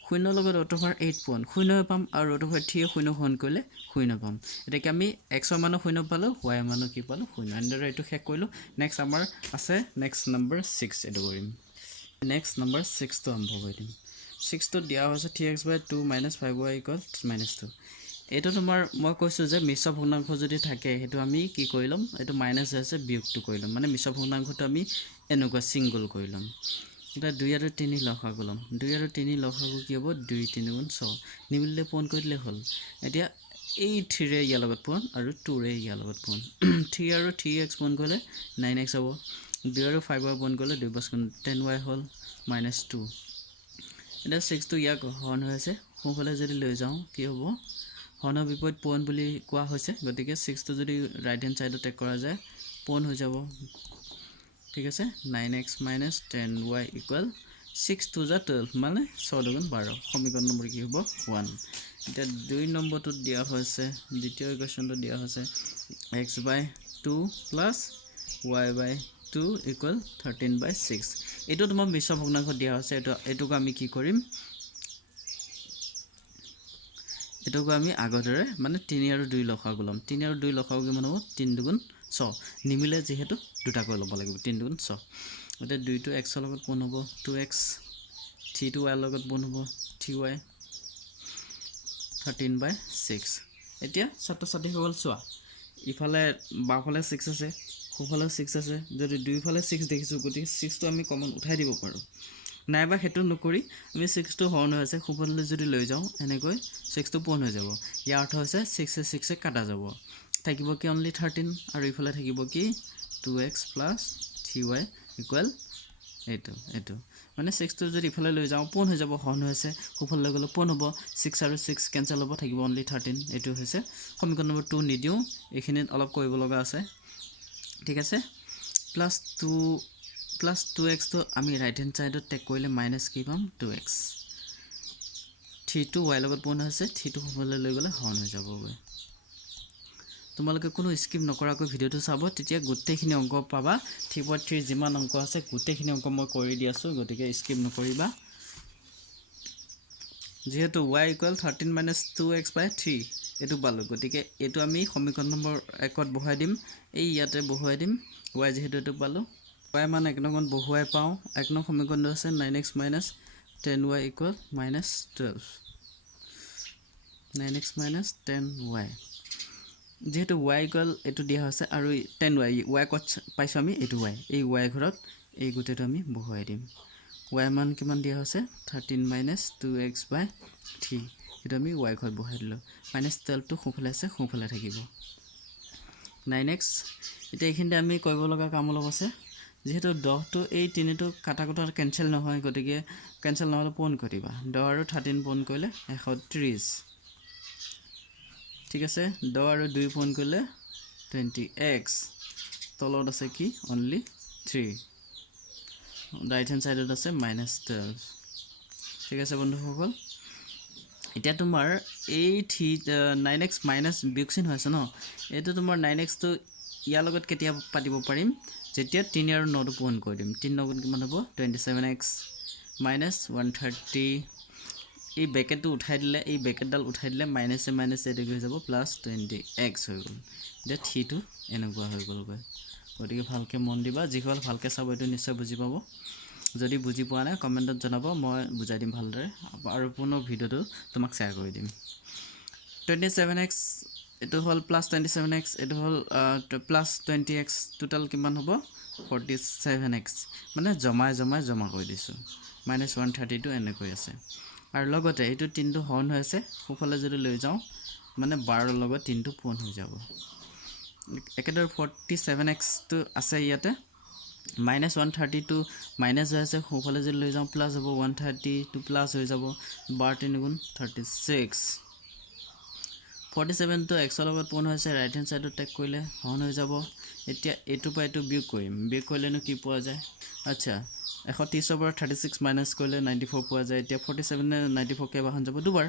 0 লগত ৰুট অভাৰ 8 পন 0 পাম আৰু ৰুট অভাৰ 3 0 হন কৰিলে 0 পাম এটা কি আমি x ৰ মান 0 পালো y মান কি পালো 0 এন্ডাৰ এটো শেষ কৰিলো নেক্সট আমাৰ আছে নেক্সট নম্বৰ 6 এটো কৰিম নেক্সট নম্বৰ 6 তো আৰম্ভ কৰি দিম 6 তো দিয়া হৈছে 3x/2 - 5y = -2 এটো তোমাৰ মই কৈছো যে মিশ্ৰ ভগ্নাংশ যদি থাকে হেতু আমি কি কৰিলম এটো মাইনাস আছে বিয়োগটো কৰিলম মানে মিশ্ৰ ভগ্নাংশটো আমি এনেকুৱা সিঙ্গল কৰিলম এটা 2 আৰু 3 লখা গলম 2 আৰু 3 লখাগু কি হ'ব 2 3 গুণ 6 নিমিলে পন কৰিলে হল এতিয়া এই 3 ৰে ইয়া লগত পন আৰু 2 ৰে ইয়া লগত পন 3 আৰু 3x পন কৰিলে 9x হ'ব 2 আৰু 5 পন কৰিলে 2 5 গুণ 10y হ'ল -2 এটা 6 তো ইয়াক হন হৈ আছে সোফালে যদি লৈ যাও কি হ'ব হনৰ বিপৰীত পন বুলি কোৱা হৈছে গতিকে 6 তো যদি ৰাইট হ্যান্ড সাইডত টেক কৰা যায় পন হৈ যাব ঠিক আছে 9x - 10y = 6 to the 12 মানে 6 দুগুণ 12 সমীকৰণ নম্বৰ কি হ'ব 1 এটা 2 নম্বৰটো দিয়া হৈছে দ্বিতীয় ইকুৱেশ্যনটো দিয়া হৈছে x/2 + y/2 = 13/6 এটো তোমাৰ মিশ্ৰ ভগ্নাংশ দিয়া হৈছে এটোক আমি কি কৰিম এটোক আমি আগদৰে মানে 3 আৰু 2 লখা গলম 3 আৰু 2 লখাও কিমান হ'ব 3 দুগুণ 6 নিমিলে যেহেতু দুটা কৰি ল'ব লাগিব 3 দুগুণ 6 এটা 2 to x ৰ লগত পন হ'ব 2x 3 to y ৰ লগত পন হ'ব 3y 13/6 এতিয়া ছাত্ৰ ছাত্ৰী সকল চোৱা ইফালে বাফালে 6 আছে সোফালে 6 আছে যদি দুইফালে 6 দেখিছো গতিকে 6 টো আমি কমন উঠাই দিব পাৰো নাইবা হেতু নকৰি আমি 6 টো হৰণ হৈ আছে সোফালে যদি লৈ যাও এনেকৈ 6 টো পন হৈ যাব ইয়াৰ অৰ্থ হৈছে 6 এ 6 এ কাটা যাব থাকিব কি অনলি 13 আৰু ইফালে থাকিব কি 2x + 3y = এটো মানে 6 টো যদি ইফালে লৈ যাও পন হৈ যাব হৰণ হৈ আছে সোফালে গলে পন হ'ব 6 আৰু 6 কেনসেল হ'ব থাকিব অনলি 13 এটো হৈছে সমীকৰণ নম্বৰ 2 নিদিও এখিনিত অলপ কৰিব লগা আছে ঠিক আছে +2 + 2x তো আমি ৰাইট হ্যান্ড সাইডত টেক কৰিলে মাইনাস কি পাম 2x 3 to y লগত পন আছে 3 to সোফালে লৈ গলে হৰণ হৈ যাবগৈ তোমালোকে কোনো স্কিপ নকৰাকৈ ভিডিওটো চাব তেতিয়া গোটেইখিনি অংক পাবা 3.3 যিমান অংক আছে গোটেইখিনি অংক মই কৰি দি আছো গতিকে স্কিপ নকৰিবা যেহেতু y = 13 - 2x/3 এটো পালো গতিকে এটো আমি সমীকৰণ নম্বৰ 1 ত বহাই দিম এই ইয়াতে বহাই দিম y যেহেতু এটো পালো y মান 1 নং বহাই পাও 1 নং সমীকৰণ আছে 9x - 10y = -12 9x - 10y যেহেতু y = এটো দিয়া হৈছে আৰু 10y y কত পাইছো আমি এটো y এই y ঘৰত এই গুটেটো আমি বহাই দিম y মান কিমান দিয়া হৈছে 13 - 2x/3 এটো আমি y ঘৰত বহাই দিলো -12 টো সোফালে আছে সোফালে থাকিব 9x এটা এখিনতে আমি কৰিব লগা কাম অলপ আছে যেহেতু 10 টো এই 3 টো কাটা কেনসেল নহয় গতিকে কেনসেল নহলে পন কৰিবা 10 আৰু 13 পন কৰিলে 130 ঠিক আছে 10 আৰু 2 পন কৰিলে 20x তলত আছে কি অনলি 3 ৰাইট হ্যান্ড সাইডত আছে -12 ঠিক আছে বন্ধুসকল এতিয়া তোমাৰ এই 9x মাইনাস বিয়োগচিন হৈছে ন এটো তোমাৰ 9x তো ইয়াৰ লগত কেতিয়া পাতিব পাৰিম যেতিয়া 3 আৰু 9 টো পূৰণ কৰি দিম 3 9 কিমান হ'ব 27x - 130 এই ব্ৰেকেটটো উঠাই দিলে এই ব্ৰেকেটডাল উঠাই দিলে মাইনাসে মাইনাসে এটো হৈ যাব +20x হৈ গল এতিয়া 3 টো এনেকুৱা হৈ গল গতিকে ভালকে মন দিবা যিসকল ভালকে চাব এটো নিশ্চয় বুজি পাব যদি বুজি পোৱা নাই কমেন্টত জনাব মই বুজাই দিম ভালদৰে আৰু পুনৰ ভিডিওটো তোমাক শেয়াৰ কৰি দিম 27x এটো হল প্লাস 27x এটো হল প্লাস 20x টোটাল কিমান হ'ব 47x মানে জমা কৰি দিছো -132 এনে কৈ আছে আৰু লগতে এটো 3টো হৰ্ন হৈ আছে সোফালে যদি লৈ যাও মানে 12 লগত 3টো পূৰণ হৈ যাব একেদৰে 47x টো আছে ইয়াতে -132 মাইনাস হৈ আছে সোফালে যদি লৈ যাও প্লাস হ'ব 132 প্লাস হৈ যাব 12 3 গুণ 36 47 তো x লগত পূৰণ হৈছে ৰাইট হ্যান্ড সাইডত টেক কৰিলে হৰ্ন হৈ যাব এতিয়া এটো পাই এটো বিয়োগ কৰিলেনো কি পোৱা যায় আচ্ছা 130 ৰ পৰা 36 মাইনাস কৰিলে 94 পোৱা যায় এতিয়া 47 নে 94 কে বাহন যাব দুবাৰ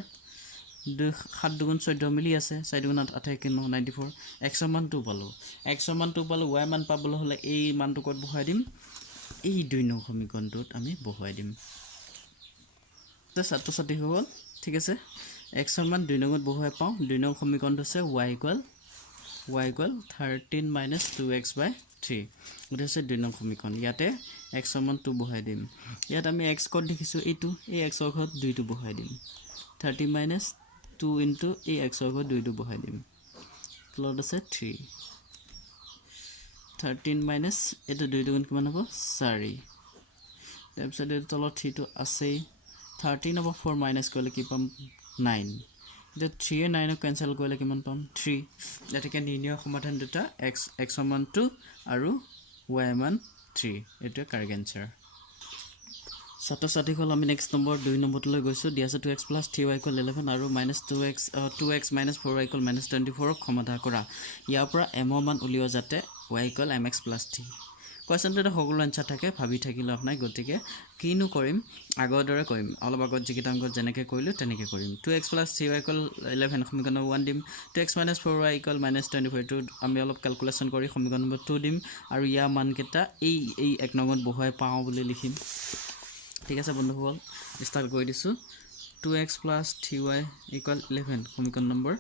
7 দুগুণ 14 মিলি আছে 4 দুগুণ 8 কিনো 94 x মান 2 পালো y মান পাবলৈ হলে এই মানটো কত বহাই দিম এই 2 নং সমীকৰণটোত আমি বহাই দিম তো ছাত্ৰ ছাত্ৰী হ'ল ঠিক আছে x মান 2 নংত বহাই পাও 2 নং সমীকৰণটো আছে y equal 13 - 2x/3 এটা আছে 2 নং সমীকৰণ ইয়াতে x মান 2 বহাই দিম ইয়াত আমি x কত দেখিছো এইটো এই x ৰ ঘৰত 2 টো বহাই দিম 30 - 2 into এই x ৰ ঘৰত 2 টো বহাই দিম তলত আছে 3 13 - এটো 2 দুগুণ কিমান হ'ব 4 তাৰপিছত এটো তলত 3 টো আছে 13 over 4 minus কৰিলে কি পাম 9 The 3 and 9 cancel কৰিলে কিমান পাম 3 এটাকে নিৰ্ণয় সমাধান দুটা x সমান 2 আৰু y মান 3 এটো কাৰেক্ট আনসাৰ ছাত্ৰ ছাত্ৰীসকল আমি নেক্সট নম্বৰ 2 নম্বৰলৈ গৈছো দিয়া আছে 2x + 3y = 11 আৰু -2x - 4y = -24 সমাধান কৰা ইয়াৰ পৰা m ৰ মান উলিওৱা যাতে y = mx + 3 কোৱেশ্চনটো সকলো আনসাৰ থাকে ভাবি থাকিলে আপোনাৰ গতিকে কিনো কৰিম আগৰ দৰে কৰিম অলপ আগত যিকিটা অংক যেনেকৈ কৰিলো তেনেকৈ কৰিম 2x + 3y = 11 সমীকৰণ 1 দিম 2x - 4y = -24 টো আমি অলপ ক্যালকুলেশন কৰি সমীকৰণ নম্বৰ 2 দিম আৰু ইয়াৰ মানকেইটা এই এক নম্বৰত বহাই পাও বুলি লিখিম ঠিক আছে বন্ধুসকল স্টাৰ্ট কৰি দিছো 2x + 3y = 11 সমীকৰণ নম্বৰ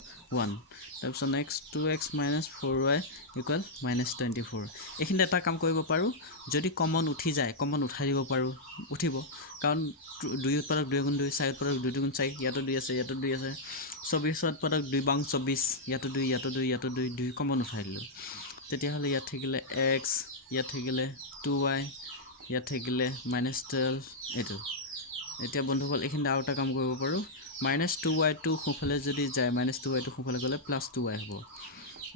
1 তাৰপিছত নেক্সট 2x - 4y = -24 এখিন এটা কাম কৰিব পাৰো যদি কমন উঠি যায় কমন উঠাই দিব পাৰো উঠিব কাৰণ 2 উৎপাদক 2 গুণ 2 4 উৎপাদক 2 গুণ 4 ইয়াতো 2 আছে 24 উৎপাদক 2 বাং 24 ইয়াতো 2 2 কমন উঠাই দিলো তেতিয়া হলে ইয়াত থাকিলে x ইয়াত থাকিলে 2y ইয়াত থাকিলে -12 এটো এতিয়া বন্ধুসকল এখিন আৰু এটা কাম কৰিব পাৰো -2y টো সোফালে যদি যায় -2y টো সোফালে গলে +2y হ'ব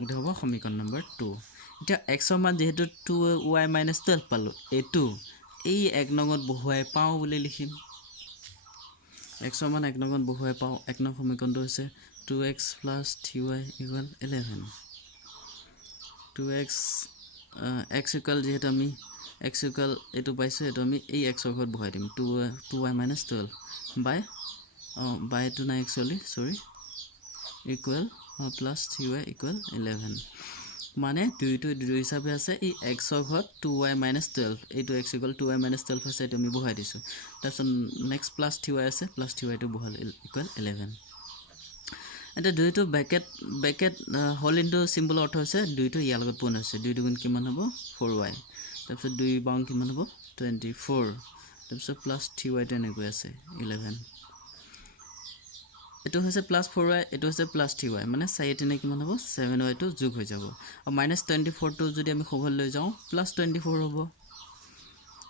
এটা হ'ব সমীকৰণ নম্বৰ 2 এতিয়া x ৰ মান যেহেতু 2y - 12 পালো এটো এই এক নংত বহুৱাই পাও বুলি লিখিম x ৰ মান এক নংত বহুৱাই পাও এক নং সমীকৰণটো হৈছে 2x + 3y = 11 2x x = যেহেতু আমি x = এটো পাইছো এটো আমি এই x ৰ ঘৰত বহাই দিম 2y - 12 by to নাই actually sorry equal plus 3y = 11 মানে 2 হিচাপে আছে এই x ৰ ঘৰত 2y - 12 এইটো x = 2y - 12 আছে এটো আমি বহাই দিছো তাৰছত নেক্সট plus 3y আছে plus 3y টো বহাল = 11 এটা 2 টো ব্র্যাকেট হোল ইনটু সিম্বল অৰ্থ হৈছে 2 টো ইয়াৰ লগত পূৰণ হৈছে 2 দুগুণ কিমান হ'ব 4y তাৰপিছত 2 বাং কিমান হ'ব 24 তাৰপিছত প্লাস 3y টো এনেকৈ আছে 11 এটো হৈছে প্লাস 4y এটো হৈছে প্লাস 3y মানে 4 নে কিমান হ'ব 7y টো যোগ হৈ যাব আৰু -24 টো যদি আমি খোফাল লৈ যাও +24 হ'ব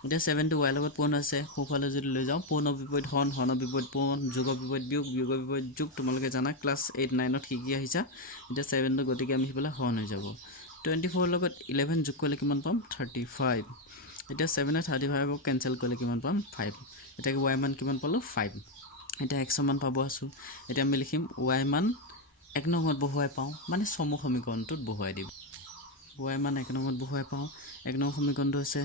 এটা 7 টো y লগত পূৰণ আছে খোফালে যদি লৈ যাও পূৰ্ণ বিপৰীত হৰণ বিপৰীত পূৰণ যোগ বিপৰীত বিয়োগ বিপৰীত যোগ তোমালোকে জানা ক্লাস 8 9 ত কি আহিছা এটা 7 টো গতিকে আমি হিবলে হৰণ হৈ যাব 24 লগত 11 যোগ কৰিলে কিমান পাম 35 এটা 7 এ 35 ক ক্যান্সেল কৰিলে কিমান পাম 5 এটা y মান কিমান পালো 5 এটা x মান পাবো আছো এটা আমি লিখিম y মান এক নম্বৰত বহুৱাই পাও মানে সমু সমীকৰণটোত বহুৱাই দিব y মান এক নম্বৰত বহুৱাই পাও এক নম্বৰ সমীকৰণটো আছে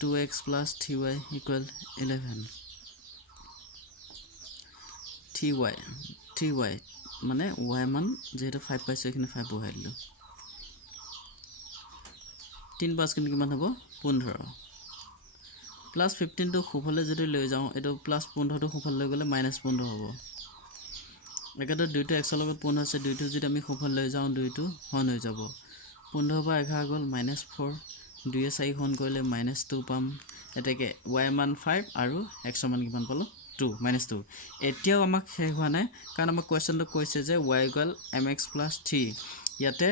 2x + 3y = 11 3y মানে y মান যেহেতু 5 পাইছো এখানে 5 বহাই দিলো 3 5 কিমান হ'ব 15 প্লাস 15 টো খোফালে যদি লৈ যাও এটো প্লাস 15 টো খোফালে লৈ গলে -15 হ'ব একেটা 2 টো x ৰ লগত পূৰণ আছে 2 টো যদি আমি খোফালে লৈ যাও 2 টো হৰণ হৈ যাব 15 পৰা 11 গল -4 2 এ 4 হৰণ কৰিলে -2 পাম এটাকে y মান 5 আৰু x ৰ মান কিমান পালো 2 -2 এতিয়াও আমাক শেষ হোৱা নাই কাৰণ আমাক কোৱেশ্চনটো কৈছে যে y = mx + 3 ইয়াতে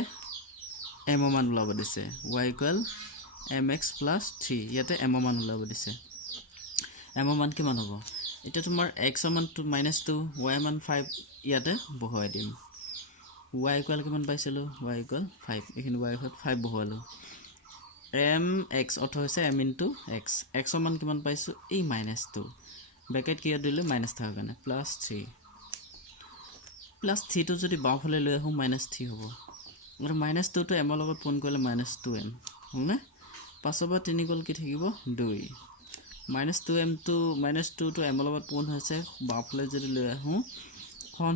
m মান ওলাব দিছে y = mx + 3 ইয়াতে m মান ওলাব দিছে m মান কিমান হ'ব এতিয়া তোমাৰ x মান -2 y মান 5 ইয়াতে বহাই দিম y = কিমান পাইছিলো y = 5 এখিনি y = 5 বহালো mx অৰ্থ হৈছে m * x x মান কিমান পাইছো এই -2 ব্ৰেকেট কি দিলে মাইনাস থাকা কাৰণে +3 +3 টো যদি বাওফালে লৈ আহো -3 হ'ব আৰু -2 টো m ৰ লগত পূৰণ কৰিলে -2m হলনে 5 বা 3 গল কি থাকিব 2 -2m টো -2 টো m ৰ লগত পূৰণ হৈছে বাওফালে যদি লৈ আহো খন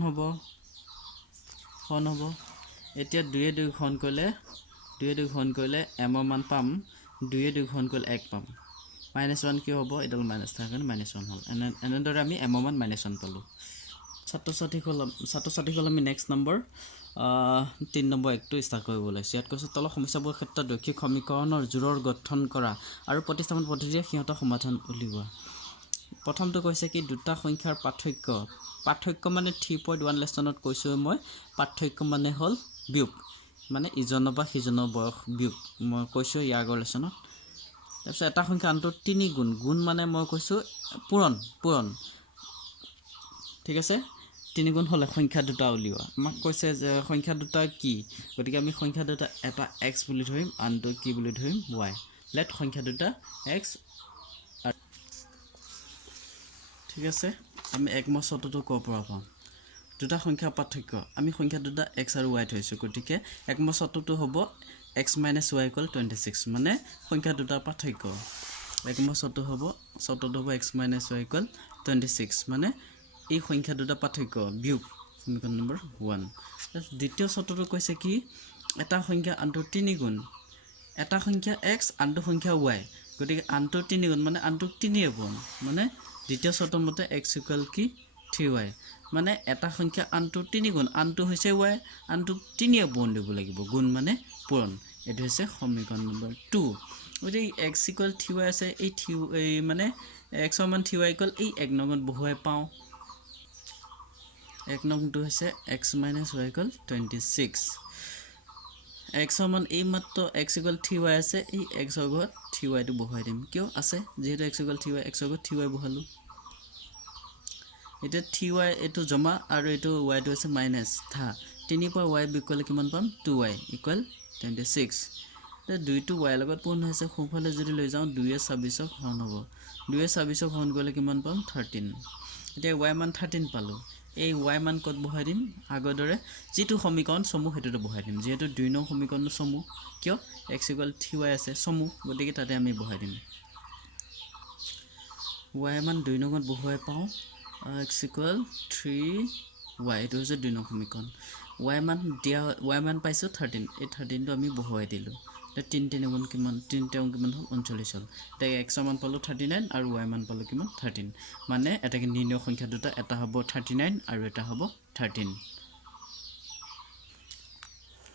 হ'ব এতিয়া 2 এ 2 খন কৰিলে m ৰ মান পাম 2 এ 2 খন কৰিলে 1 পাম -1 কি হ'ব এডাল মাইনাস থাকে কাৰণে -1 হ'ল এনেদৰে আমি m ৰ মান -1 পালো ছাত্ৰ-ছাত্ৰীসকল আমি নেক্সট নম্বৰ 3 নম্বৰ একটো ষ্টাৰ্ট কৰিব ওলাইছো ইয়াত কৈছে তলৰ সমস্যাবোৰৰ ক্ষেত্ৰত ৰৈখিক সমীকৰণৰ জোৰৰ গঠন কৰা আৰু প্ৰতিস্থাপন পদ্ধতিৰে সিহঁতৰ সমাধান উলিওৱা প্ৰথমটো কৈছে কি দুটা সংখ্যাৰ পাৰ্থক্য মানে 3.1 লেসনত কৈছো মই পাৰ্থক্য মানে হল বিয়োগ মানে ইজনৰ বা সিজনৰ বয়স বিয়োগ মই কৈছো ইয়াৰ আগৰ লেসনত তাৰপিছত এটা সংখ্যা আনটো 3 গুণ মানে মই কৈছো পূৰণ ঠিক আছে 3 গুণ হলে সংখ্যা দুটা উলিওৱা আমাক কৈছে যে সংখ্যা দুটা কি গতিকে আমি সংখ্যা দুটা এটা x বুলি ধৰিম আনটো কি বুলি ধৰিম y লেট সংখ্যা দুটা x ঠিক আছে আমি একমত শৰ্তটো কৰ পৰা পাম দুটা সংখ্যা পাৰ্থক্য আমি সংখ্যা দুটা x আৰু y থৈছো গতিকে একমত শৰ্তটো হ'ব x - y = 26 মানে সংখ্যা দুটা পাৰ্থক্য একমত শৰ্ত হ'ব x - y = 26 মানে এই সংখ্যা দুটা পাৰ্থক্য বিয়োগ সমীকৰণ নম্বৰ 1 দ্বিতীয় শৰ্তটো কৈছে কি এটা সংখ্যা আনটো 3 গুণ এটা সংখ্যা x আনটো সংখ্যা y গতিকে আনটো 3 গুণ মানে আনটো 3 এ গুণ মানে দ্বিতীয় শৰ্তৰ মতে x = কি 3y মানে এটা সংখ্যা আনটো 3 গুণ আনটো হৈছে y আনটো 3 এ গুণ দিব লাগিব গুণ মানে পূৰণ এটো হৈছে সমীকৰণ নম্বৰ 2 গতিকে x = 3y আছে এই মানে x ৰ মান 3y = এই এক নংত বহুৱাই পাও এক নম্বৰটো হৈছে x - y = 26 x ৰ মান এই মাত্ৰ x = 3y আছে এই x ৰ ঘৰত 3y টো বহুৱাই দিম কিয় আছে যেহেতু x = 3y x ৰ ঘৰত 3y বহালো এটা 3y এটো জমা আৰু এটো y টো আছে মাইনাস থা 3 পৰা y বিকলে কিমান পাম 2y = 26 তে 2 টো y লগত পূৰণ হৈছে সোঁফালে যদি লৈ যাও 2 এ 26 হৰণ হ'ব 2 এ 26 হৰণ কৰিলে কিমান পাম 13 এতিয়া y মান 13 পালো এই y মান কত বহাই দিম আগৰ দৰে যেটো সমীকৰণ সমূহ হেতুটো বহাই দিম যেহেতু 2 নং সমীকৰণ সমূহ কিয় x = 3y আছে সমূহ গতিকে তাতে আমি বহাই দিম y মান 2 নংত বহাই পাও x = 3y এটো হৈছে 2 নং সমীকৰণ y মান পাইছো 13 এই 13 টো আমি বহাই দিলো তে 3 গুণ কিমান 3 টেং কিমান হল 39 হল তে x মান পালো 39 আৰু y মান পালো কিমান 13 মানে এটাকে নিৰ্ণয় সংখ্যা দুটা এটা হ'ব 39 আৰু এটা হ'ব 13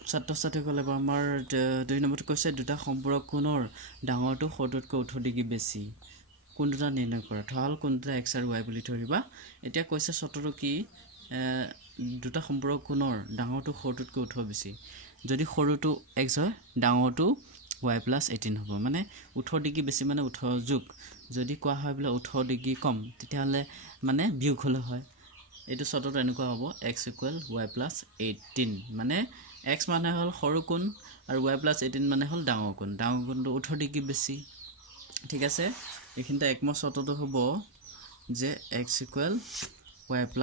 ছাত্ৰ-ছাত্ৰীসকলে আমাৰ 2 নম্বৰটো কৈছে দুটা সম্পূৰক কোণৰ ডাঙৰটো সৰুতকৈ 18 ডিগ্ৰী বেছি কোন দুটা নিৰ্ণয় কৰা ধৰাল কোন দুটা x আৰু y বুলি ধৰিবা এতিয়া কৈছে শৰ্তটো কি দুটা সম্পূৰক কোণৰ ডাঙৰটো সৰুতকৈ 18 বেছি যদি সৰুটো x হয় ডাঙৰটো y + 18 হ'ব মানে 18 ডিগ্ৰী বেছি মানে 18 যোগ যদি কোৱা হয় বলে 18 ডিগ্ৰী কম তেতিয়াহলে মানে বিয়োগ হলে হয় এটো শৰ্তটো এনেকুৱা হ'ব x = y + 18 মানে x মানে হল সৰু কোণ আৰু y + 18 মানে হল ডাঙৰ কোণটো 18 ডিগ্ৰী বেছি ঠিক আছে এইখিনতে একমত শৰ্তটো হ'ব যে x = y +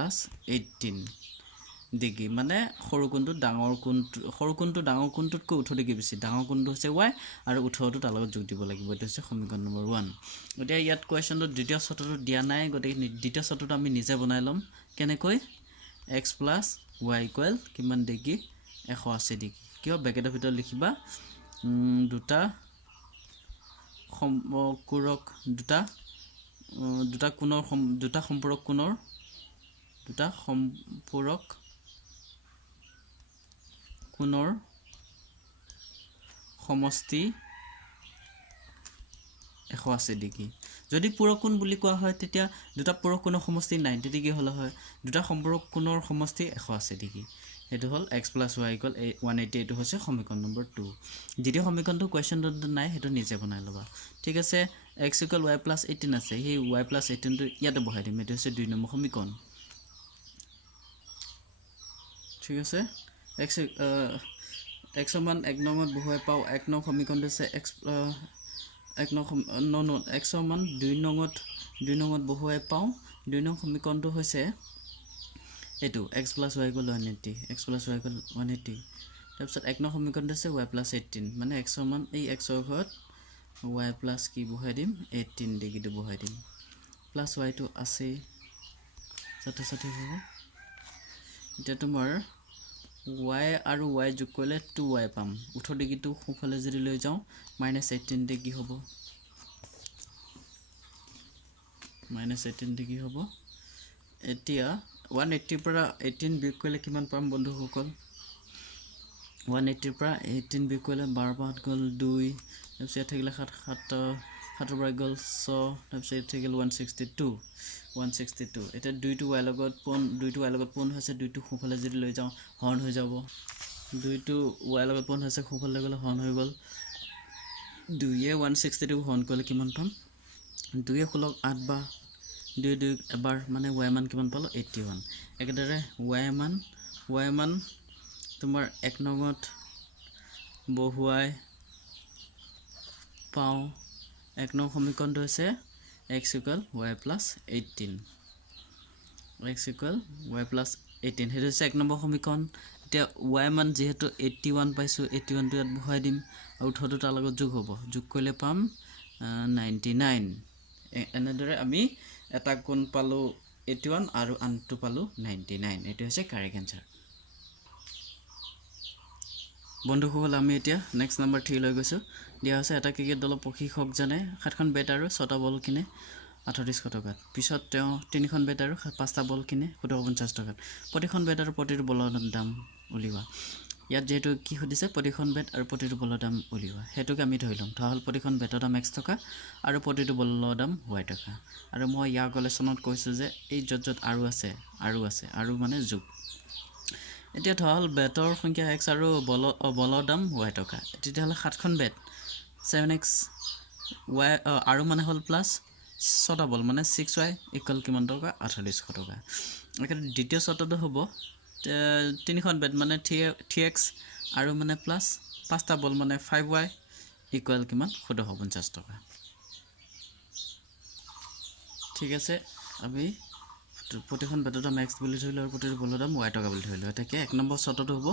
18 ডিগ্ৰী মানে সৰু কোণটো ডাঙৰ কোণটোতকৈ 18 ডিগ্ৰী বেছি ডাঙৰ কোণটো হৈছে y আৰু 18 টো তাৰ লগত যোগ দিব লাগিব এটো হৈছে সমীকৰণ নম্বৰ 1 এতিয়া ইয়াত কোৱেশ্চনটো দ্বিতীয় শৰ্তটো দিয়া নাই গতিকে দ্বিতীয় শৰ্তটো আমি নিজে বনাই লম কেনেকৈ x + y = কিমান ডিগ্ৰী 180 ডিগ্ৰী কিয় ব্ৰেকেটৰ ভিতৰত লিখিবা দুটা সম্পূৰক কোণৰ সমষ্টি 180 ডিগ্ৰী যদি পূৰক কোণ বুলি কোৱা হয় তেতিয়া দুটা পূৰক কোণৰ সমষ্টি 90 ডিগ্ৰী হলে হয় দুটা সম্পূৰক কোণৰ সমষ্টি 180 ডিগ্ৰী এটো হল x + y = 180 এটো হৈছে সমীকৰণ নম্বৰ 2 দ্বিতীয় সমীকৰণটো কোৱেশ্চনটোত নাই হেতু নিজে বনাই লবা ঠিক আছে x = y + 18 আছে হে y + 18 টো ইয়াতে বহাই দিম এটো হৈছে 2 নম্বৰ সমীকৰণ ঠিক আছে x সমান 1 নম্বৰত বহুৱাই পাও 1 নং সমীকৰণটো আছে x 1 নং x সমান 2 নম্বৰত বহুৱাই পাও 2 নং সমীকৰণটো হৈছে এটো x + y = 180 x + y = 180 তাৰপিছত 1 নং সমীকৰণটো আছে y + 18 মানে x সমান এই x ৰ ঘৰত y + কি বহাই দিম 18 ডিগ্ৰীটো বহাই দিম প্লাস y টো আছে ছাত্ৰ-ছাত্ৰী হ'ব এটা তোমাৰ y আৰু y যোগ কৰিলে 2y পাম 18 ডিগ্ৰীটো সোঁফালে যদি লৈ যাও -18 ডিগ্ৰী হ'ব -18 ডিগ্ৰী হ'ব এতিয়া 180 পৰা 18 বিয়োগ কৰিলে কিমান পাম বন্ধুসকল 180 পৰা 18 বিয়োগ কৰিলে 12 5 গল 2 তাৰপিছত থাকিলে 7 পৰা গল 6 তাৰপিছত থাকিলে 162 এটা 2 টো y লগত পোন হৈছে 2 টো সোঁফালে যদি লৈ যাও হৰণ হৈ যাব 2 টো y লগত পোন হৈছে সোঁফালে গলে হৰণ হৈ গল 2 এ 162 হৰণ কৰিলে কিমান পাম 2 এ 16 8 বা 2 এবাৰ মানে y মান কিমান পালো 81 একেদৰে y মান তোমাৰ 1 নম্বৰত বহুৱাই পাও 1 নং সমীকৰণটো হৈছে x = y + 18 x = y + 18 হেতু হৈছে 1 নম্বৰ সমীকৰণ এতিয়া y মান যেহেতু 81 পাইছো 81 টো ইয়াত বহাই দিম আৰু 18 টো তাৰ লগত যোগ হ'ব যোগ কৰিলে পাম 99 এনেদৰে আমি এটা কোণ পালো 81 আৰু আনটো পালো 99 এটো হৈছে কাৰেক্ট আনসাৰ বন্ধুসকল আমি এতিয়া নেক্সট নাম্বাৰ 3 লৈ গৈছো দিয়া আছে এটা ক্ৰিকেট দলৰ প্ৰশিক্ষক জানে 7খন বেট আৰু 6টা বল কিনে 3800 টকাত পিছত তেওঁ 3খন বেট আৰু 5টা বল কিনে 750 টকাত প্ৰতিখন বেট আৰু প্ৰতিটো বলৰ দাম উলিওৱা ইয়াত যেহেতু কি সুধিছে প্ৰতিখন বেট আৰু প্ৰতিটো বলৰ দাম উলিওৱা হেতুকে আমি ধৰি লম ধৰল প্ৰতিখন বেটৰ দাম x টকা আৰু প্ৰতিটো বলৰ দাম y টকা আৰু মই ইয়াৰ গলেছনত কৈছো যে এই যত আৰু মানে যোগ এতিয়া ধৰল বেটৰ সংখ্যা x আৰু বলৰ দাম y টকা তেতিয়া হলে 7খন বেট 7x y আৰু মানে হল প্লাস 6টা বল মানে 6y = কিমান টকা 3800 টকা একেদৰে দ্বিতীয় শৰ্তটো হ'ব 3খন বেট মানে 3x আৰু মানে প্লাস 5টা বল মানে 5y = কিমান 750 টকা ঠিক আছে আমি প্ৰতিখন বেটৰ দাম x বুলি ধৰিলো আৰু প্ৰতিটো বলৰ দাম y টকা বুলি ধৰিলো এটাকে 1 নম্বৰ শৰ্তটো হ'ব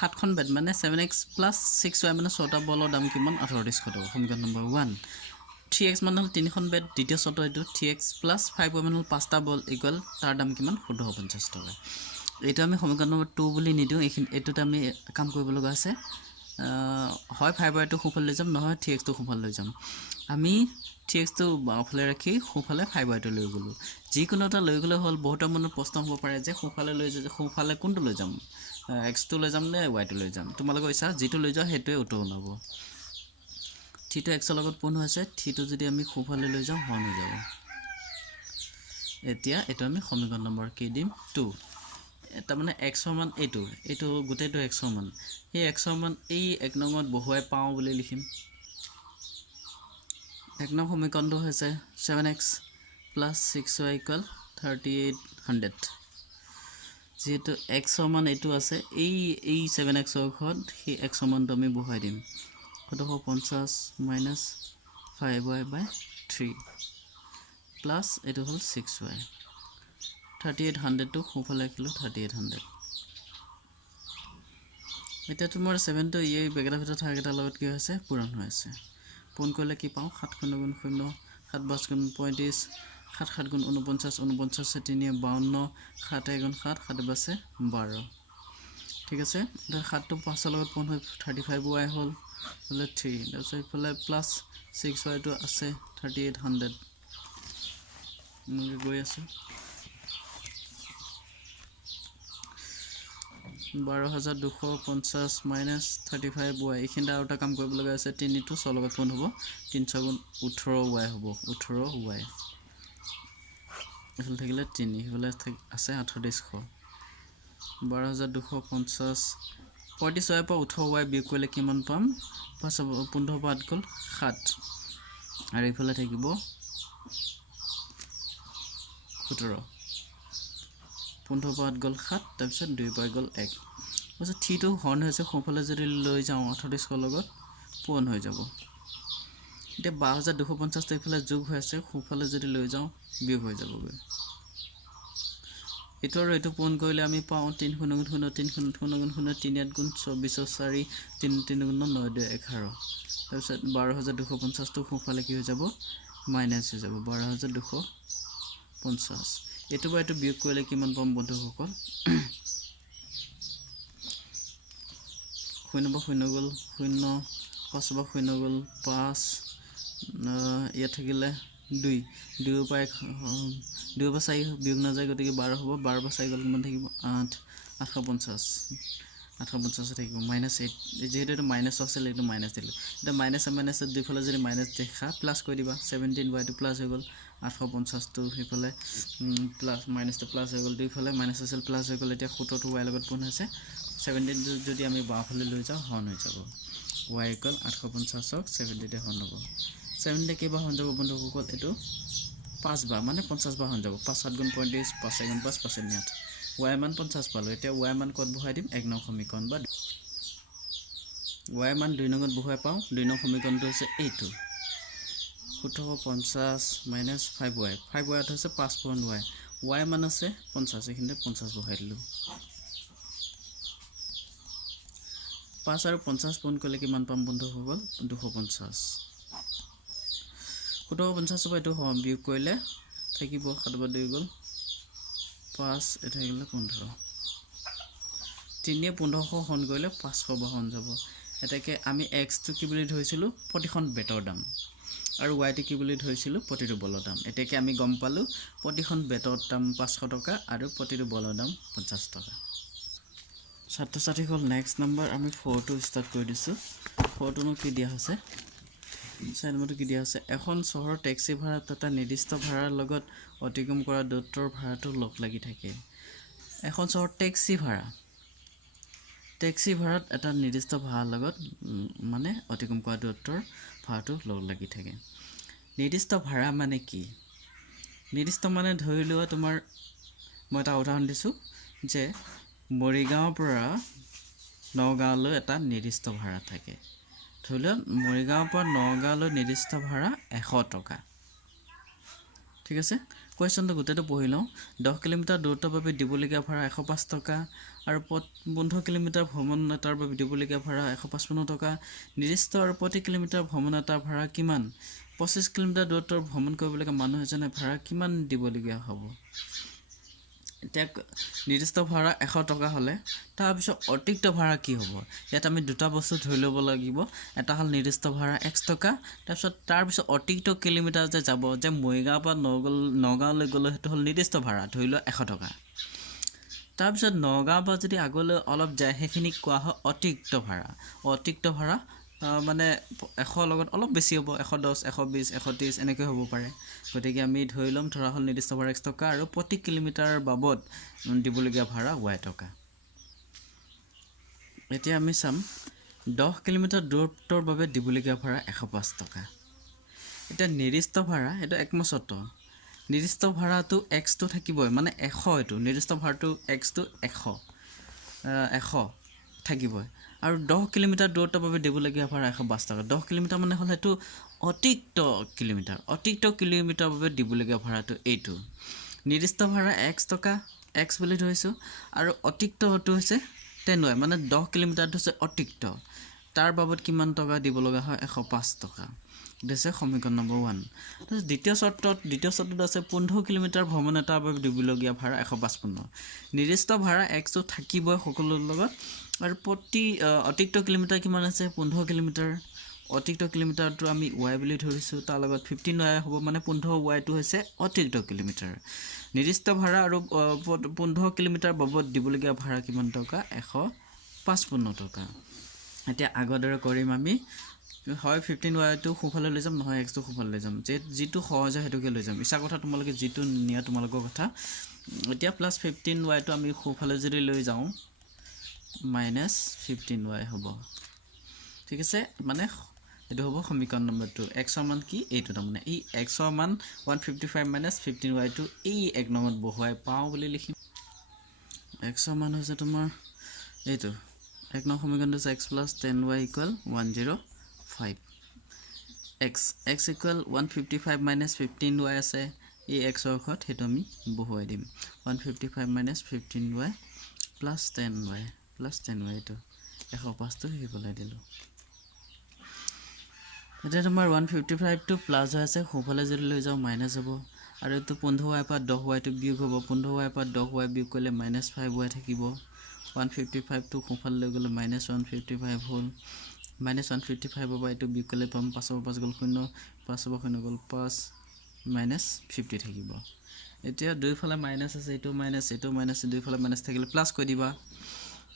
7খন বেট মানে 7x + 6y মানে 6টা বলৰ দাম কিমান 3800 টকা সমীকৰণ নম্বৰ 1 3x মানে হল 3খন বেট দ্বিতীয় শৰ্ত এটো 3x + 5y মানে হল 5টা বল = তাৰ দাম কিমান 750 টকা এইটো আমি সমীকৰণ নম্বৰ 2 বুলি নিদিও এটোতে আমি কাম কৰিব লগা আছে হয় 5y টো সোঁফালে লৈ যাম নহয় 3x টো সোঁফালে লৈ যাম আমি 3x টো বাওঁফালে ৰাখি সোঁফালে 5y টো লৈ গলো যিকোনো এটা লৈ গলে হল বহুতৰ মনত প্ৰশ্ন হ'ব পাৰে যে সোঁফালে লৈ যে সোঁফালে কোনটো লৈ যাম x টো লৈ যাম নে y টো লৈ যাম তোমালোকৰ ইচ্ছা যেটো লৈ যোৱা হেতুৱে উত্তৰ ওলাব থিটো x ৰ লগত পোন হৈছে থিটো যদি আমি সোঁফালে লৈ যাম হৰণ হৈ যাব এতিয়া এটো আমি সমীকৰণ নম্বৰ কি দিম 2 এটা মানে x সমান এটো গোটেইটো x সমান এই x সমান এই 1 নম্বৰত বহুৱাই পাও বুলি লিখিম 1 নং সমীকৰণটো হৈছে 7x + 6y = 3800 যেহেতু x সমান এটো আছে এই 7x ৰ ঘৰত সেই x সমানটো আমি বহাই দিম 750 - 5y/3 প্লাস এটো হল 6y 3800 টো সোঁফালে কিলো 3800 এটা তোমাৰ 7 টো এই বেগেটা ভিতৰত থাকেটা লগত কি হৈছে পূৰণ হৈ আছে পূৰণ কৰিলে কি পাও 7 × 0 0 7 × 5 = 35 7 × 7 = 49 49 × 3 = 52 7 × 1 = 7 7 × 12 ঠিক আছে 7 টো 5 ৰ লগত পূৰণ হৈ 35y হল 3 তাৰপিছত ইফালে প্লাস 6y টো আছে 3800 মই গৈ আছো 12,250 minus 35y এইখিনি আৰু এটা কাম কৰিব লগা আছে 3 টো 6 লগত পূৰণ হ'ব 3 গুণ 18y হ'ব 18y এফালে থাকিলে 3 এফালে আছে 2800 12,250 46 পৰা 18y বিয়োগ কৰিলে কিমান পাম 15 পাত গ'ল 7 আৰু ইফালে থাকিব 17 15 পাত গ'ল 7 তাৰ পিছত 2 পাই গ'ল 1 তাৰপিছত 3 টো হৰ্ণ হৈছে সোঁফালে যদি লৈ যাওঁ 2800 লগত পূৰণ হৈ যাব এতিয়া 12,250 টো ইফালে যোগ হৈ আছে সোঁফালে যদি লৈ যাওঁ বিয়োগ হৈ যাবগৈ এটো আৰু এটো পূৰণ কৰিলে আমি পাওঁ 3 গুণ 0 3 গুণ 0 গুণ 0 3 গুণ 24 4 3 3 গুণ 9 2 11 তাৰপিছত 12,250 টো সোঁফালে কি হৈ যাব মাইনাস হৈ যাব 12,250 এটো বা এটো বিয়োগ কৰিলে কিমান পাম বন্ধুসকল 0 বা 0 গ'ল 0 5 বা 0 গ'ল 5 ইয়া থাকিলে 2 2 পাই 2 বা 4 বিয়োগ না যায় গতিকে 12 হ'ব 12 বা 4 গ'ল কিমান থাকিব 8 850 থাকিব -8 যেহেতু এটা মাইনাস আছিল এটো মাইনাস দিলো এটা মাইনাস মাইনাস দুইফালে যদি মাইনাস দেখা প্লাস কৰি দিবা 17y টো প্লাস হৈ গ'ল 850 টো হিফালে প্লাস মাইনাস টো প্লাস হৈ গ'ল দুইফালে মাইনাস আছিল প্লাস হৈ গ'ল এতিয়া 17 টো y লগত পূৰণ হৈছে 17 যদি আমি বাওফালে লৈ যাওঁ হৰ্ণ হৈ যাব y = 850 ক 70 তে হৰ্ণ হ'ব 70 কেবা হৰ্ণ যাব বন্ধুসকল এটো 5 বাৰ মানে 50 বাৰ হৰ্ণ যাব 5 7 গুণ 35 5 গুণ 5 5 8 y মান 50 পালো এতিয়া y মান কত বহাই দিম 1 নং সমীকৰণ বা y মান 2 নংত বহাই পাও 2 নং সমীকৰণটো হৈছে এইটো 1750 minus 5y 5y হৈছে 5 পূৰণ y y মান আছে 50 এখিনতে 50 বহাই দিলো 5 আৰু 50 পূৰণ কৰিলে কিমান পাম বন্ধুসকল 250 250 পৰা এটো বিয়োগ কৰিলে থাকিব 7 বা 2 গ'ল 5 এটা গ'লে 15 3 1500 হৰণ কৰিলে 500 বহন যাব এটাকে আমি x টো কি বুলি ধৰিছিলো প্ৰতিখন বেটৰ দাম আৰু y টো কি বুলি ধৰিছিলো প্ৰতিটো বলৰ দাম এটাকে আমি গম পালো প্ৰতিখন বেটৰ দাম 500 টকা আৰু প্ৰতিটো বলৰ দাম 50 টকা ছাত্ৰ ছাত্ৰীসকল নেক্সট নম্বৰ আমি 4 টো ষ্টাৰ্ট কৰি দিছো 4 টো কি দিয়া আছে সাইনমটো কি দিয়া আছে এখন চহৰৰ ট্যাক্সি ভাড়া তথা নিৰ্দিষ্ট ভাড়াৰ লগত অতিক্ৰম কৰা দূৰত্বৰ ভাড়াটো লগ লাগি থাকে এখন চহৰৰ ট্যাক্সি ভাড়াত এটা নিৰ্দিষ্ট ভাড়াৰ লগত মানে অতিক্ৰম কৰা দূৰত্বৰ ভাড়াটো লগ লাগি থাকে নিৰ্দিষ্ট ভাড়া মানে কি নিৰ্দিষ্ট মানে ধৰি লোৱা তোমাৰ মই এটা উদাহৰণ দিছো যে মৰিগাঁওৰ পৰা নগাঁওলৈ এটা নিৰ্দিষ্ট ভাড়া থাকে ধৰি লোৱা মৰিগাঁওৰ পৰা নগাঁওলৈ নিৰ্দিষ্ট ভাড়া 100 টকা ঠিক আছে কোৱেশ্চনটো গুটেটো পঢ়ি লওঁ 10 কিলোমিটাৰ দূৰত্বৰ বাবে দিবলগীয়া ভাড়া 105 টকা আৰু 15 কিলোমিটাৰ ভ্ৰমণ এটাৰ বাবে দিবলগীয়া ভাড়া 155 টকা নিৰ্দিষ্ট আৰু প্ৰতি কিলোমিটাৰ ভ্ৰমণ এটাৰ ভাড়া কিমান 25 কিলোমিটাৰ দূৰত্বৰ ভ্ৰমণ কৰিবলগীয়া মানুহ এজনে ভাড়া কিমান দিবলগীয়া হ'ব এতিয়া নিৰ্দিষ্ট ভাড়া 100 টকা হলে তাৰ পিছত অতিৰিক্ত ভাড়া কি হ'ব ইয়াত আমি দুটা বস্তু ধৰি ল'ব লাগিব এটা হল নিৰ্দিষ্ট ভাড়া x টকা তাৰ পিছত অতিৰিক্ত কিলোমিটাৰ যে যাব যে মৰিগাঁওৰ পৰা নগাঁওলৈ গ'লে হেতু হল নিৰ্দিষ্ট ভাড়া ধৰি লোৱা 100 টকা তাৰ পিছত নগাঁওৰ পৰা যদি আগলৈ অলপ যায় হেখিনি কোৱা হয় অতিৰিক্ত ভাড়া মানে 100 লগত অলপ বেছি হ'ব 110 120 130 এনেকৈ হ'ব পাৰে গতিকে আমি ধৰি লম ধৰা হল নিৰ্দিষ্ট ভাড়া x টকা আৰু প্ৰতি কিলোমিটাৰ বাবদ দিবলগীয়া ভাড়া y টকা এতিয়া আমি চাম 10 কিলোমিটাৰ দূৰত্বৰ বাবে দিবলগীয়া ভাড়া 105 টকা এটা নিৰ্দিষ্ট ভাড়া এটা একমছত নিৰ্দিষ্ট ভাড়াটো x টো থাকিবই মানে 100 এটো নিৰ্দিষ্ট ভাড়াটো x টো 100 থাকিবই আৰু 10 কিলোমিটাৰ দূৰত্বৰ বাবে দিবলগীয়া ভাড়া 105 টকা 10 কিলোমিটাৰ মানে হল হেতু অতিৰিক্ত কিলোমিটাৰ বাবে দিবলগীয়া ভাড়াটো এইটো নিৰ্দিষ্ট ভাড়া x টকা x বুলি ধৰিছো আৰু অতিৰিক্ত হটো হৈছে 10 মানে 10 কিলোমিটাৰ হৈছে অতিৰিক্ত তাৰ বাবদ কিমান টকা দিব লগা হয় 105 টকা দিছে সমীকৰণ নম্বৰ 1 দ্বিতীয় চৰ্তত আছে 15 কিলোমিটাৰ ভ্ৰমণ এটাৰ বাবে দিবলগীয়া ভাড়া 155 নিৰ্দিষ্ট ভাড়া x টো থাকিবই সকলো লগত আৰু প্ৰতি অতিৰিক্ত কিলোমিটাৰ কিমান আছে 15 কিলোমিটাৰ অতিৰিক্ত কিলোমিটাৰটো আমি y বুলি ধৰিছো তাৰ লগত 15y হ'ব মানে 15y টো হৈছে অতিৰিক্ত কিলোমিটাৰ নিৰ্দিষ্ট ভাড়া আৰু 15 কিলোমিটাৰ বাবদ দিবলগীয়া ভাড়া কিমান টকা 155 টকা এতিয়া আগদৰে কৰিম আমি হয় 15y টো খুফালে লৈ যাম নহয় x টো খুফালে লৈ যাম যেটো সহজ হয় হেতুকে লৈ যাম ইচ্ছা কথা তোমালোকে যেটো নিয়া তোমালোকৰ কথা এতিয়া প্লাস 15y টো আমি খুফালে যদি লৈ যাওঁ minus 15y হ'ব ঠিক আছে মানে এটো হ'ব সমীকৰণ নম্বৰ 2 x ৰ মান কি এইটো তাৰমানে এই x ৰ মান 155 minus 15y টো এই এক নম্বৰত বহুৱাই পাওঁ বুলি লিখিম x ৰ মান হৈছে তোমাৰ এইটো এক number সমীকৰণটো x + 10y = 105 x = 155 minus 15y আছে এই x ৰ ঘৰত হেতু আমি বহুৱাই দিম 155 minus 15y plus 10y plus 10y টো 105 টো হেবলাই দিলো এটা তোমাৰ 155 টো প্লাস হৈ আছে খুফালে যদি লৈ যাও মাইনাস হ'ব আৰু এটো 15y পৰা 10y টো বিয়োগ হ'ব 15y পৰা 10y বিয়োগ কৰিলে -5y থাকিব 155 টো খুফালে লৈ গলে -155 হ'ল -155 পৰা এটো বিয়োগ কৰিলে পাম 5 5 গল 0 5 0 গল 5 -50 থাকিব এতিয়া দুইফালে মাইনাস আছে এটো মাইনাস দুইফালে মাইনাস থাকিলে প্লাস কৈ দিবা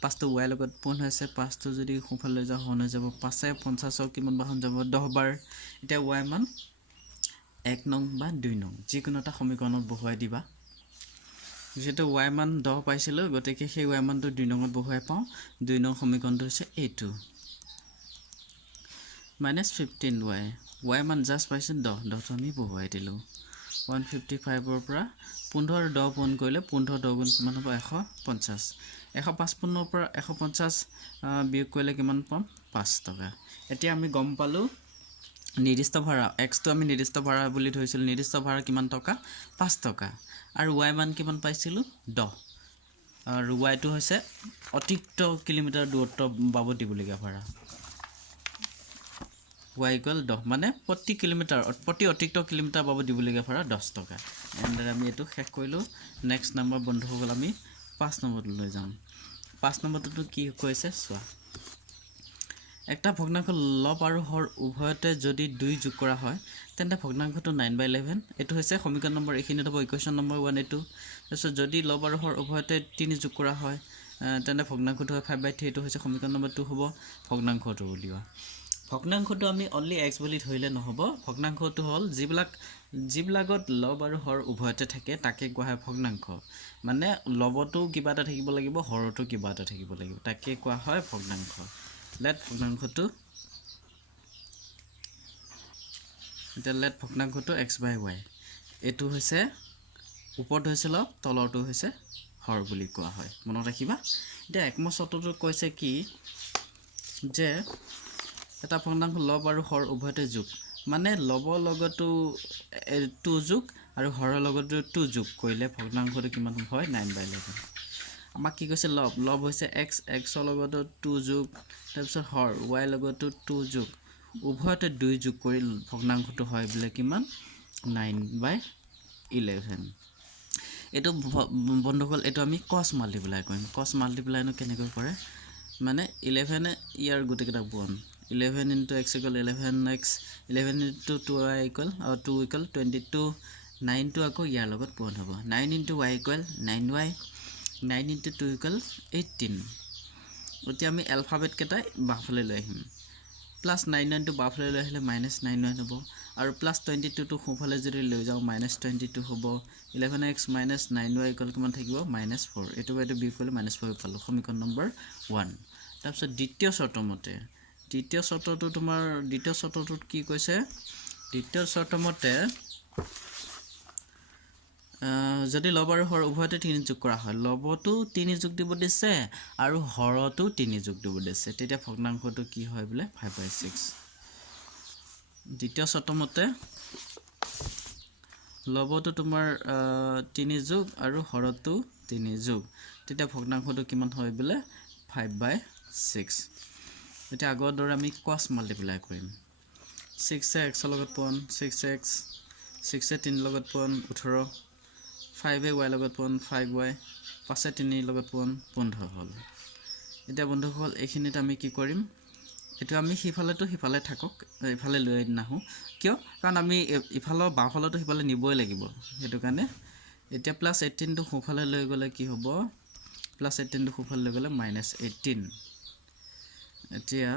5 টো y লগত পূৰণ হৈছে 5 টো যদি খুফালে লৈ যাও হন হৈ যাব 5 এ 50 কিমান বাহন যাব 10 বাৰ এতিয়া y মান 1 নং বা 2 নং যিকোনো এটা সমীকৰণত বহুৱাই দিবা যেটো y মান 10 পাইছিল গতেকে সেই y মানটো 2 নংত বহুৱাই পাও 2 নং সমীকৰণটো হৈছে এইটো -15y y মান জাস্ট পাইছিল 10 টো আমি বহুৱাই দিলো 155 ৰ পৰা 15 10 পূৰণ কৰিলে 15 10 গুণ কিমান হ'ব 150 155 পৰা 150 বিয়োগ কৰিলে কিমান পাম 5 টকা এতিয়া আমি গম পালো নিৰ্দিষ্ট ভাড়া x টো আমি নিৰ্দিষ্ট ভাড়া বুলি ধৰিছিল নিৰ্দিষ্ট ভাড়া কিমান টকা 5 টকা আৰু y মান কিমান পাইছিলো 10 আৰু y টো হৈছে অতিৰিক্ত কিলোমিটাৰ দূৰত্ব বাবদ দিবলগীয়া ভাড়া y = 10 মানে প্ৰতি কিলোমিটাৰ প্ৰতি অতিৰিক্ত কিলোমিটাৰ বাবদ দিবলগীয়া ভাড়া 10 টকা এনেদৰে আমি এটো শেষ কৰিলো নেক্সট নম্বৰ বন্ধুসকল আমি 5 নম্বৰটো লৈ যাম 5 নম্বৰটো কি কৈছে চোৱা একটা ভগ্নাংশ লব আৰু হৰ উভয়তে যদি 2 যোগ কৰা হয় তেন্তে ভগ্নাংশটো 9/11 এটো হৈছে সমীকৰণ নম্বৰ এইখিনিত হ'ব ইকুৱেশ্যন নম্বৰ 1 এটো তাৰছত যদি লব আৰু হৰ উভয়তে 3 যোগ কৰা হয় তেন্তে ভগ্নাংশটো হয় 5/3 এটো হৈছে সমীকৰণ নম্বৰ 2 হ'ব ভগ্নাংশটো উলিওৱা ভগ্নাংশটো আমি অনলি x বুলি ধৰিলে নহব ভগ্নাংশটো হল যিবিলাকত লব আৰু হৰ উভয়তে থাকে তাকে কোৱা হয় ভগ্নাংশ মানে লবটো কিবা এটা থাকিব লাগিব হৰটো কিবা এটা থাকিব লাগিব তাকে কোৱা হয় ভগ্নাংশ লেট ভগ্নাংশটো x/y এটো হৈছে ওপৰত হৈছে লব তলৰটো হৈছে হৰ বুলি কোৱা হয় মনত ৰাখিবা এতিয়া একম শৰ্তটো কৈছে কি যে এটা ভগ্নাংশ লব আৰু হৰ উভয়তে যোগ মানে লব লগতো 2 যোগ আৰু হৰৰ লগতো 2 যোগ কৰিলে ভগ্নাংশটো কিমান হয় 9/11 আমাক কি কৈছে লব হৈছে x ৰ লগতো 2 যোগ তাৰপিছত হৰ y লগতো 2 যোগ উভয়তে 2 যোগ কৰি ভগ্নাংশটো হয় বলে কিমান 9/11 এটো বন্ধুসকল এটো আমি cos মাল্টিপ্লাই কৰিম cos মাল্টিপ্লাই নো কেনেকৈ কৰে মানে 11 ইয়াৰ গুটেকেটা পূৰণ 11 into x equal 11x 11 into 2y equal 2 equal 22 9 to আকৌ ইয়াৰ লগত পূৰণ হ'ব 9 into y equal 9y 9 into 2 equal 18 এতিয়া আমি alphabet কেটা বাফলে লৈ আহিম plus 9 to বাফলে লৈ আহিলে -9 হ'ব আৰু plus 22 to খুফালে যদি লৈ যাও -22 হ'ব 11x - 9y equal কিমান থাকিব -4 এটো বাইটো বিয়োগ কৰিলে -4 পালো সমীকৰণ নম্বৰ 1 তাৰপিছত দ্বিতীয় শৰ্তটো তোমাৰ দ্বিতীয় শৰ্তটোত কি কৈছে দ্বিতীয় শৰ্ত মতে যদি লব আৰু হৰ উভয়তে 3 যোগ কৰা হয় লবটো 3 যোগ দিব দিছে আৰু হৰটো 3 যোগ দিব দিছে তেতিয়া ভগ্নাংশটো কি হয় বলে 5/6 দ্বিতীয় শৰ্ত মতে লবটো তোমাৰ 3 যোগ আৰু হৰটো 3 যোগ তেতিয়া ভগ্নাংশটো কিমান হয় বলে 5/6 এতিয়া আগৰ দৰে আমি cos মাল্টিপ্লাই কৰিম 6 এ x লগত পূৰণ 6x 6 এ 3 লগত পূৰণ 18 5 এ y লগত পূৰণ 5y 5 এ 3 লগত পূৰণ 15 হল এতিয়া বন্ধুসকল এইখিনিত আমি কি কৰিম এটো আমি হিফালেটো হিফালে থাকক ইফালে লৈ নাহো কিয় কাৰণ আমি ইফালৰ বাফালটো হিফালে নিবই লাগিব হেতু কাৰণে এতিয়া +18 টো সোফালে লৈ গলে কি হ'ব +18 টো সোফালে লৈ গলে -18 এতিয়া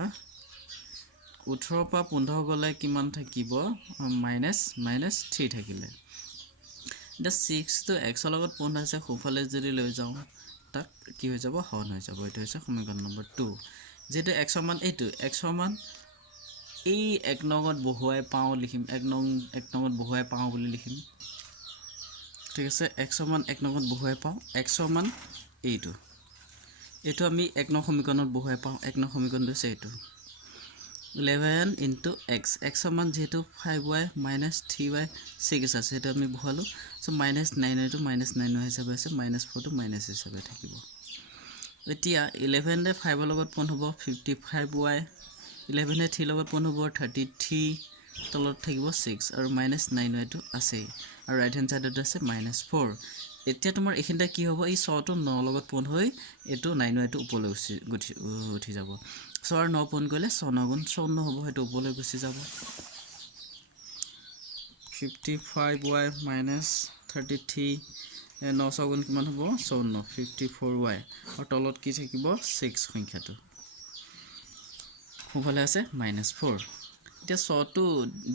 18 পৰা 15 গলে কিমান থাকিব -3 থাকিলে এটা 6 to x লগত পূৰ্ণ আছে সোফালে যদি লৈ যাও তাক কি হৈ যাব হৰণ হৈ যাব এটো হৈছে সমীকৰণ নম্বৰ 2 যেটো x সমান এইটো x সমান এই এক নংত বহুৱাই পাও লিখিম এক নংত বহুৱাই পাও বুলি লিখিম ঠিক আছে x সমান এক নংত বহুৱাই পাও x সমান এইটো এটো আমি এক নং সমীকৰণত বহুৱাই পাও এক নং সমীকৰণ হৈছে এইটো 11 into x x সমান যেটো 5y - 3y 6 আছে এটা আমি বহালো সো -9 to -9 হিচাপে আছে -4 to মাইনাস হিচাপে থাকিব এতিয়া 11 ৰে 5 ৰ লগত পূৰণ হ'ব 55y 11 ৰে 3 লগত পূৰণ হ'ব 33 তলত থাকিব 6 আৰু -9y টো আছে আৰু ৰাইট হ্যান্ড সাইডত আছে -4 এতিয়া তোমাৰ এখিনটা কি হ'ব এই 6 টো 9 লগত পূৰণ হৈ এটো 9y টো ওপৰলৈ উঠি যাব 6 আৰু 9 পূৰণ কৰিলে 6 9 গুণ 54 হ'ব হেতু ওপৰলৈ গুচি যাব 55y - 33 9 গুণ কিমান হ'ব 54 54y আৰু তলত কি থাকিব 6 সংখ্যাটো সোফালে আছে -4 এতিয়া 6 টো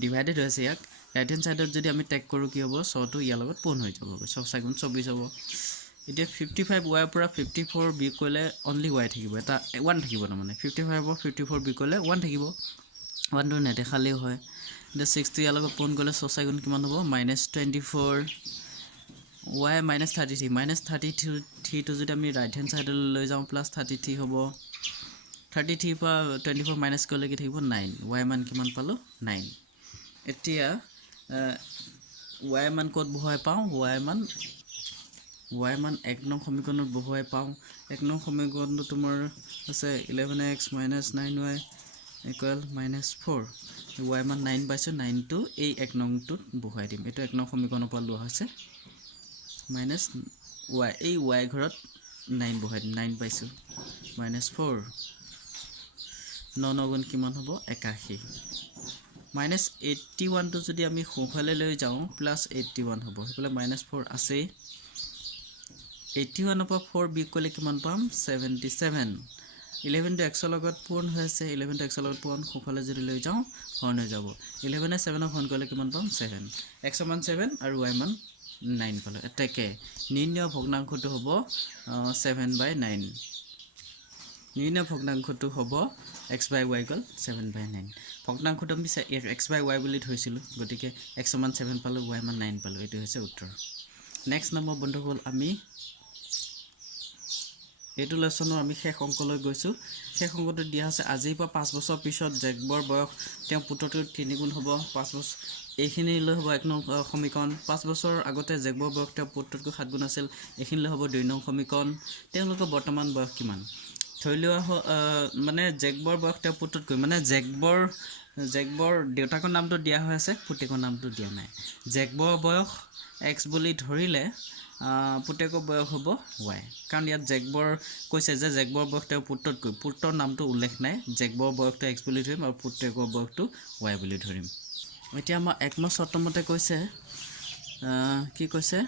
ডিভাইডেড হৈছে ইয়াক ৰাইট হ্যান্ড সাইডত যদি আমি টেক কৰো কি হ'ব 6 টো ইয়াৰ লগত পূৰণ হৈ যাব 6 গুণ 24 হ'ব এতিয়া 55y পৰা 54 বি কৰিলে অনলি y থাকিব এটা 1 থাকিব না মানে 55 পৰা 54 বি কৰিলে 1 থাকিব 1 টো নেদেখালেও হয় এতিয়া 6 টো ইয়াৰ লগত পূৰণ কৰিলে 6 গুণ কিমান হ'ব -24 y -33 টো যদি আমি ৰাইট হ্যান্ড সাইডলৈ লৈ যাও +33 হ'ব 33 পৰা 24 মাইনাস কৰিলে কি থাকিব 9 y মান কিমান পালো 9 এতিয়া y মান কত বহাই পাও y মান এক নং সমীকৰণত বহাই পাও এক নং সমীকৰণটো তোমাৰ আছে 11x - 9y = -4 y মান 9 পাইছো 9 টো এই এক নংটোত বহাই দিম এটো এক নং সমীকৰণৰ পৰা লোৱা হৈছে -y এই y ঘৰত 9 বহাই দিম 9 পাইছো -4 9 গুণ কিমান হ'ব 81 -81 টো যদি আমি সোফালে লৈ যাও +81 হ'ব হেফালে -4 আছে 81 পৰা 4 বিয়োগ কৰিলে কিমান পাম 77 11 টো x ৰ লগত পূৰণ হৈ আছে 11 টো x ৰ লগত পূৰণ সোফালে যদি লৈ যাও হৰণ হৈ যাব 11 এ 7 ক হৰণ কৰিলে কিমান পাম 7 x সমান 7 আৰু y মান 9 পালো এটাকে নিৰ্ণয় ভগ্নাংশটো হ'ব 7/9 নিৰ্ণয় ভগ্নাংশটো হ'ব x/y = 7/9 ভগ্নাংশটো আমি x/y বুলি ধৰিছিলো গতিকে x সমান 7 পালো y মান 9 পালো এটো হৈছে উত্তৰ নেক্সট নম্বৰ বন্ধুসকল আমি এটো লেসনৰ আমি শেষ অংকলৈ গৈছো শেষ অংকটো দিয়া আছে আজিৰ পৰা 5 বছৰ পিছত জেকবৰ বয়স তেওঁ পুত্ৰটো 3 গুণ হ'ব 5 বছৰ এইখিনি লৈ হ'ব এক নং সমীকৰণ 5 বছৰ আগতে জেকবৰ বয়স তেওঁ পুত্ৰতকৈ 7 গুণ আছিল এইখিনি লৈ হ'ব 2 নং সমীকৰণ তেওঁলোকৰ বৰ্তমান বয়স কিমান ধৰিলোৱা মানে জেকবৰ বয়স তেওঁ পুত্ৰতকৈ মানে জেকবৰ দেউতাকৰ নামটো দিয়া হৈ আছে পুতেকৰ নামটো দিয়া নাই জেকবৰ বয়স x বুলি ধৰিলে পুতেকৰ বয়স হ'ব y কাৰণ ইয়াত জেকবৰ কৈছে যে জেকবৰ বয়স তেওঁ পুত্ৰতকৈ পুত্ৰৰ নামটো উল্লেখ নাই জেকবৰ বয়সটো x বুলি ধৰিম আৰু পুতেকৰ বয়সটো y বুলি ধৰিম এতিয়া আমাৰ একমত শৰ্তমতে কৈছে কি কৈছে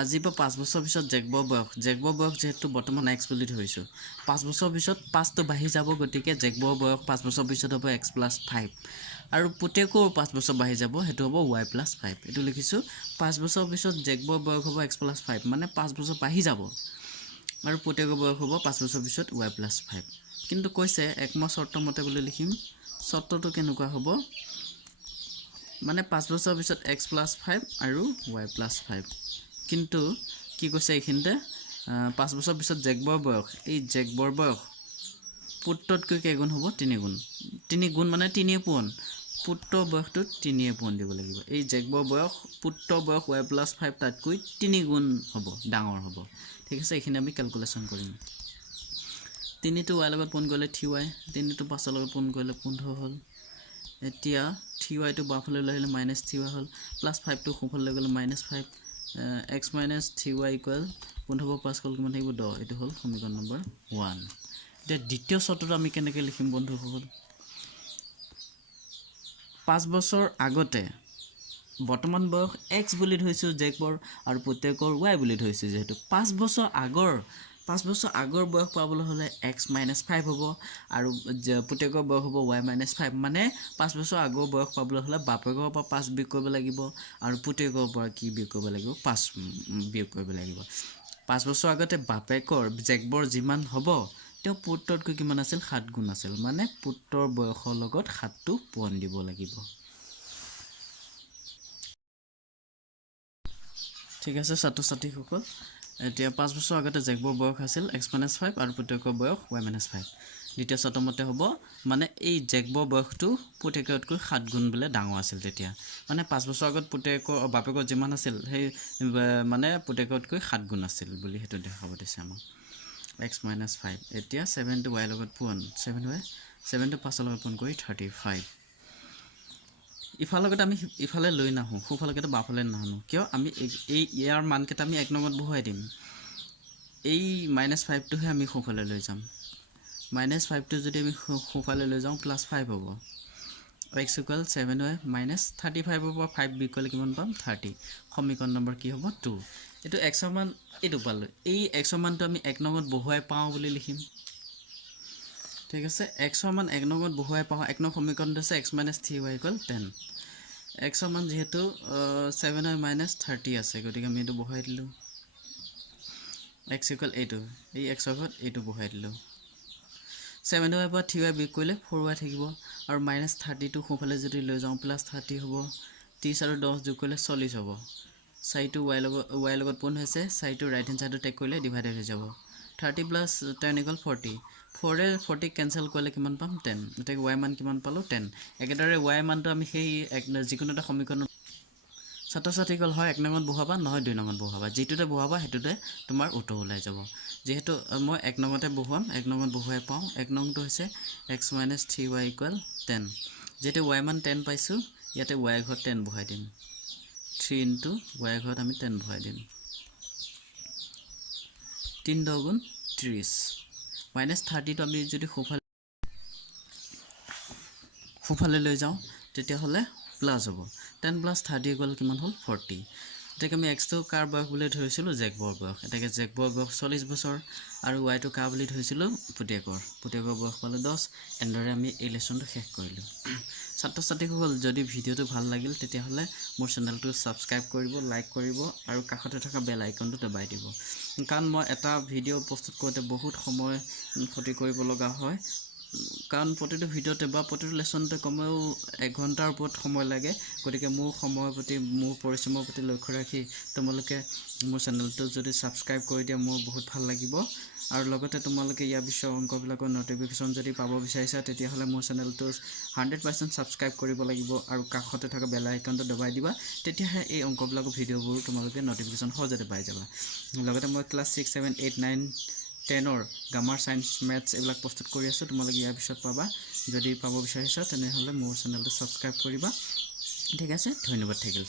আজি পৰা 5 বছৰ পিছত জেকবৰ বয়স যেহেতু বৰ্তমান x বুলি ধৰিছো 5 বছৰ পিছত 5 টো বাঢ়ি যাব গতিকে জেকবৰ বয়স 5 বছৰ পিছত হ'ব x + 5 আৰু পুতেকৰ 5 বছৰ বাঢ়ি যাব হেতু হ'ব y + 5 এটো লিখিছো 5 বছৰ পিছত জেকবৰ বয়স হ'ব x + 5 মানে 5 বছৰ বাঢ়ি যাব আৰু পুতেকৰ বয়স হ'ব 5 বছৰ পিছত y + 5 কিন্তু কৈছে একমত শৰ্তমতে বুলি লিখিম শৰ্তটো কেনেকুৱা হ'ব মানে 5 বছৰ পিছত x + 5 আৰু y + 5 কিন্তু কি কৈছে এইখিনতে 5 বছৰ পিছত জেকবৰ বয়স এই জেকবৰ বয়স পুত্ৰতকৈ কেগুণ হ'ব 3 গুণ 3 গুণ মানে 3 পূৰণ পুত্ৰ বয়সটো 3 পূৰণ দিব লাগিব এই জেকবৰ বয়স পুত্ৰ বয়স y + 5 তাতকৈ 3 গুণ হ'ব ডাঙৰ হ'ব ঠিক আছে এইখিনি আমি ক্যালকুলেশন কৰিম 3 টো y লগত পূৰণ কৰিলে 3y 3 টো 5 লগত পূৰণ কৰিলে 15 হ'ল এতিয়া 3y টো বাফালে লৈ আহিলে -3y হ'ল +5 টো সোফালে গ'লে -5 x - 3y = 15 5 কিমান থাকিব 10 এটো হ'ল সমীকৰণ নম্বৰ 1 দ্বিতীয় চৰ্তটো আমি কেনেকৈ লিখিম বন্ধুসকল 5 বছৰ আগতে বৰ্তমান বয়স x বুলি ধৰিছো জেকবৰ আৰু পুতেকৰ y বুলি ধৰিছো যেহেতু 5 বছৰ আগৰ বয়স পাবলৈ হলে x - 5 হ'ব আৰু পুতেকৰ বয়স হ'ব y - 5 মানে 5 বছৰ আগৰ বয়স পাবলৈ হলে বাপেকৰ পৰা 5 বিয়োগ কৰিব লাগিব আৰু পুতেকৰ পৰা কি বিয়োগ কৰিব লাগিব 5 বিয়োগ কৰিব লাগিব 5 বছৰ আগতে বাপেকৰ জেকবৰ যিমান হ'ব তেওঁ পুত্ৰতকৈ কিমান আছিল 7 গুণ আছিল মানে পুত্ৰৰ বয়সৰ লগত 7টো পূৰণ দিব লাগিব ঠিক আছে ছাত্ৰ-ছাত্ৰীসকল এতিয়া 5 বছৰ আগতে জেকবৰ বয়স আছিল x - 5 আৰু পুতেকৰ বয়স y - 5 দ্বিতীয় চৰ্তমতে হ'ব মানে এই জেকবৰ বয়সটো পুতেকতকৈ 7 গুণ বলে ডাঙৰ আছিল তেতিয়া মানে 5 বছৰ আগত বাপেকৰ যিমান আছিল সেই মানে পুতেকতকৈ 7 গুণ আছিল বুলি হেতু দেখাব দিছে আমাক x - 5 এতিয়া 7 টো y লগত পূৰণ 7 হয় 7 টো 5 লগত পূৰণ কৰি 35 ইফালগত আমি ইফালে লৈ নাহো খুফালকেটা বাফালে নাহনো কিয় আমি এই ইয়াৰ মানকেটা আমি 1 নম্বৰত বহুৱাই দিম এই -5 টোহে আমি খুফালে লৈ যাম -5 টো যদি আমি খুফালে লৈ যাওঁ +5 হ'ব x = 7 হয় -35 ৰ পৰা 5 বিয়োগ কৰিলে কিমান পাম 30 সমীকৰণ নম্বৰ কি হ'ব 2 এটো x ৰ মান এটো পালো এই x ৰ মানটো আমি 1 নম্বৰত বহুৱাই পাওঁ বুলি লিখিম ঠিক আছে x ৰ মান 1 নম্বৰত বহুৱাই পাওঁ 1 নং সমীকৰণটো আছে x - 3y = 10 x ৰ মান যেহেতু 7 হয় -30 আছে গতিকে আমি এটো বহুৱাই দিলো x = এইটো এই x ৰ ঘৰত এইটো বহুৱাই দিলো 7y পৰা 3y বিয়োগ কৰিলে 4y থাকিব আৰু -30 টো সোঁফালে যদি লৈ যাওঁ +30 হ'ব 30 আৰু 10 যোগ কৰিলে 40 হ'ব 4 টো y লগত পূৰণ হৈছে 4 টো ৰাইট হেণ্ড সাইডত টেক কৰিলে ডিভাইডেড হৈ যাব 30 + 10 = 40 4 এ 40 কেনসেল কৰিলে কিমান পাম 10 এতে y মান কিমান পালো 10 একেদৰে y মানটো আমি সেই যিকোনো এটা সমীকৰণ ছাত্ৰ-ছাত্ৰীসকল হয় 1 নম্বৰত বহুৱাবা নহয় 2 নম্বৰত বহুৱাবা যেটোতে বহুৱাবা হেতুতে তোমাৰ উত্তৰ ওলাই যাব যেহেতু মই 1 নম্বৰতে বহুৱাম 1 নম্বৰত বহুৱাই পাওঁ 1 নম্বৰটো হৈছে x - 3y = 10 যেটো y মান 10 পাইছো ইয়াতে y ঘৰত 10 বহুৱাই দিম 3 * y ঘৰত আমি 10 বহুৱাই দিম 3 * 10 = 30 -30 টো আমি যদি খুফালে লৈ যাওঁ তেতিয়া হলে প্লাস হ'ব 10 + 30 = কিমান হ'ল 40 এটাকে আমি x টো কাৰ বয়স বুলি ধৰিছিলো জেকবৰ বয়স এটাকে জেকবৰ বয়স 40 বছৰ আৰু y টো কা বুলি ধৰিছিলো পুতেকৰ বয়স পালে 10 এন্দৰে আমি এই লেসনটো শেষ কৰিলো ছাত্ৰ-ছাত্ৰীসকল যদি ভিডিওটো ভাল লাগিল তেতিয়া হলে মোৰ চেনেলটো সাবস্ক্ৰাইব কৰিব লাইক কৰিব আৰু কাষতে থকা বেল আইকনটো দবাই দিব কাৰণ মই এটা ভিডিও প্ৰস্তুত কৰোতে বহুত সময় ক্ষতি কৰিব লগা হয় কাৰণ প্ৰতিটো ভিডিওতে বা প্ৰতিটো লেসনতে কমেও 1 ঘণ্টাৰ ওপৰত সময় লাগে গতিকে মোৰ সময়ৰ প্ৰতি মোৰ পৰিশ্ৰমৰ প্ৰতি লক্ষ্য ৰাখি তোমালোকে মোৰ চেনেলটো যদি সাবস্ক্ৰাইব কৰি দিয়া মোৰ বহুত ভাল লাগিব আৰু লগতে তোমালোকে ইয়াৰ বিষয়ে অংকবিলাকৰ নটিফিকেশন যদি পাব বিচাৰিছা তেতিয়া হলে মোৰ চেনেলটো 100% সাবস্ক্ৰাইব কৰিব লাগিব আৰু কাষতে থকা বেল আইকনটো দবাই দিবা তেতিয়াহে এই অংকবিলাকৰ ভিডিওবোৰ তোমালোকে নটিফিকেশন সহজতে পাই যাবা লগতে মই ক্লাছ 6 7 8 9 10 গ্ৰামাৰ সায়েন্স ম্যাথছ এইবিলাক প্ৰস্তুত কৰি আছো তোমালোকে ইয়াৰ পিছত পাবা যদি পাব বিচাৰিছা তেনে হলে মোৰ চেনেলটো সাবস্ক্ৰাইব কৰিবা ঠিক আছে ধন্যবাদ থাকিল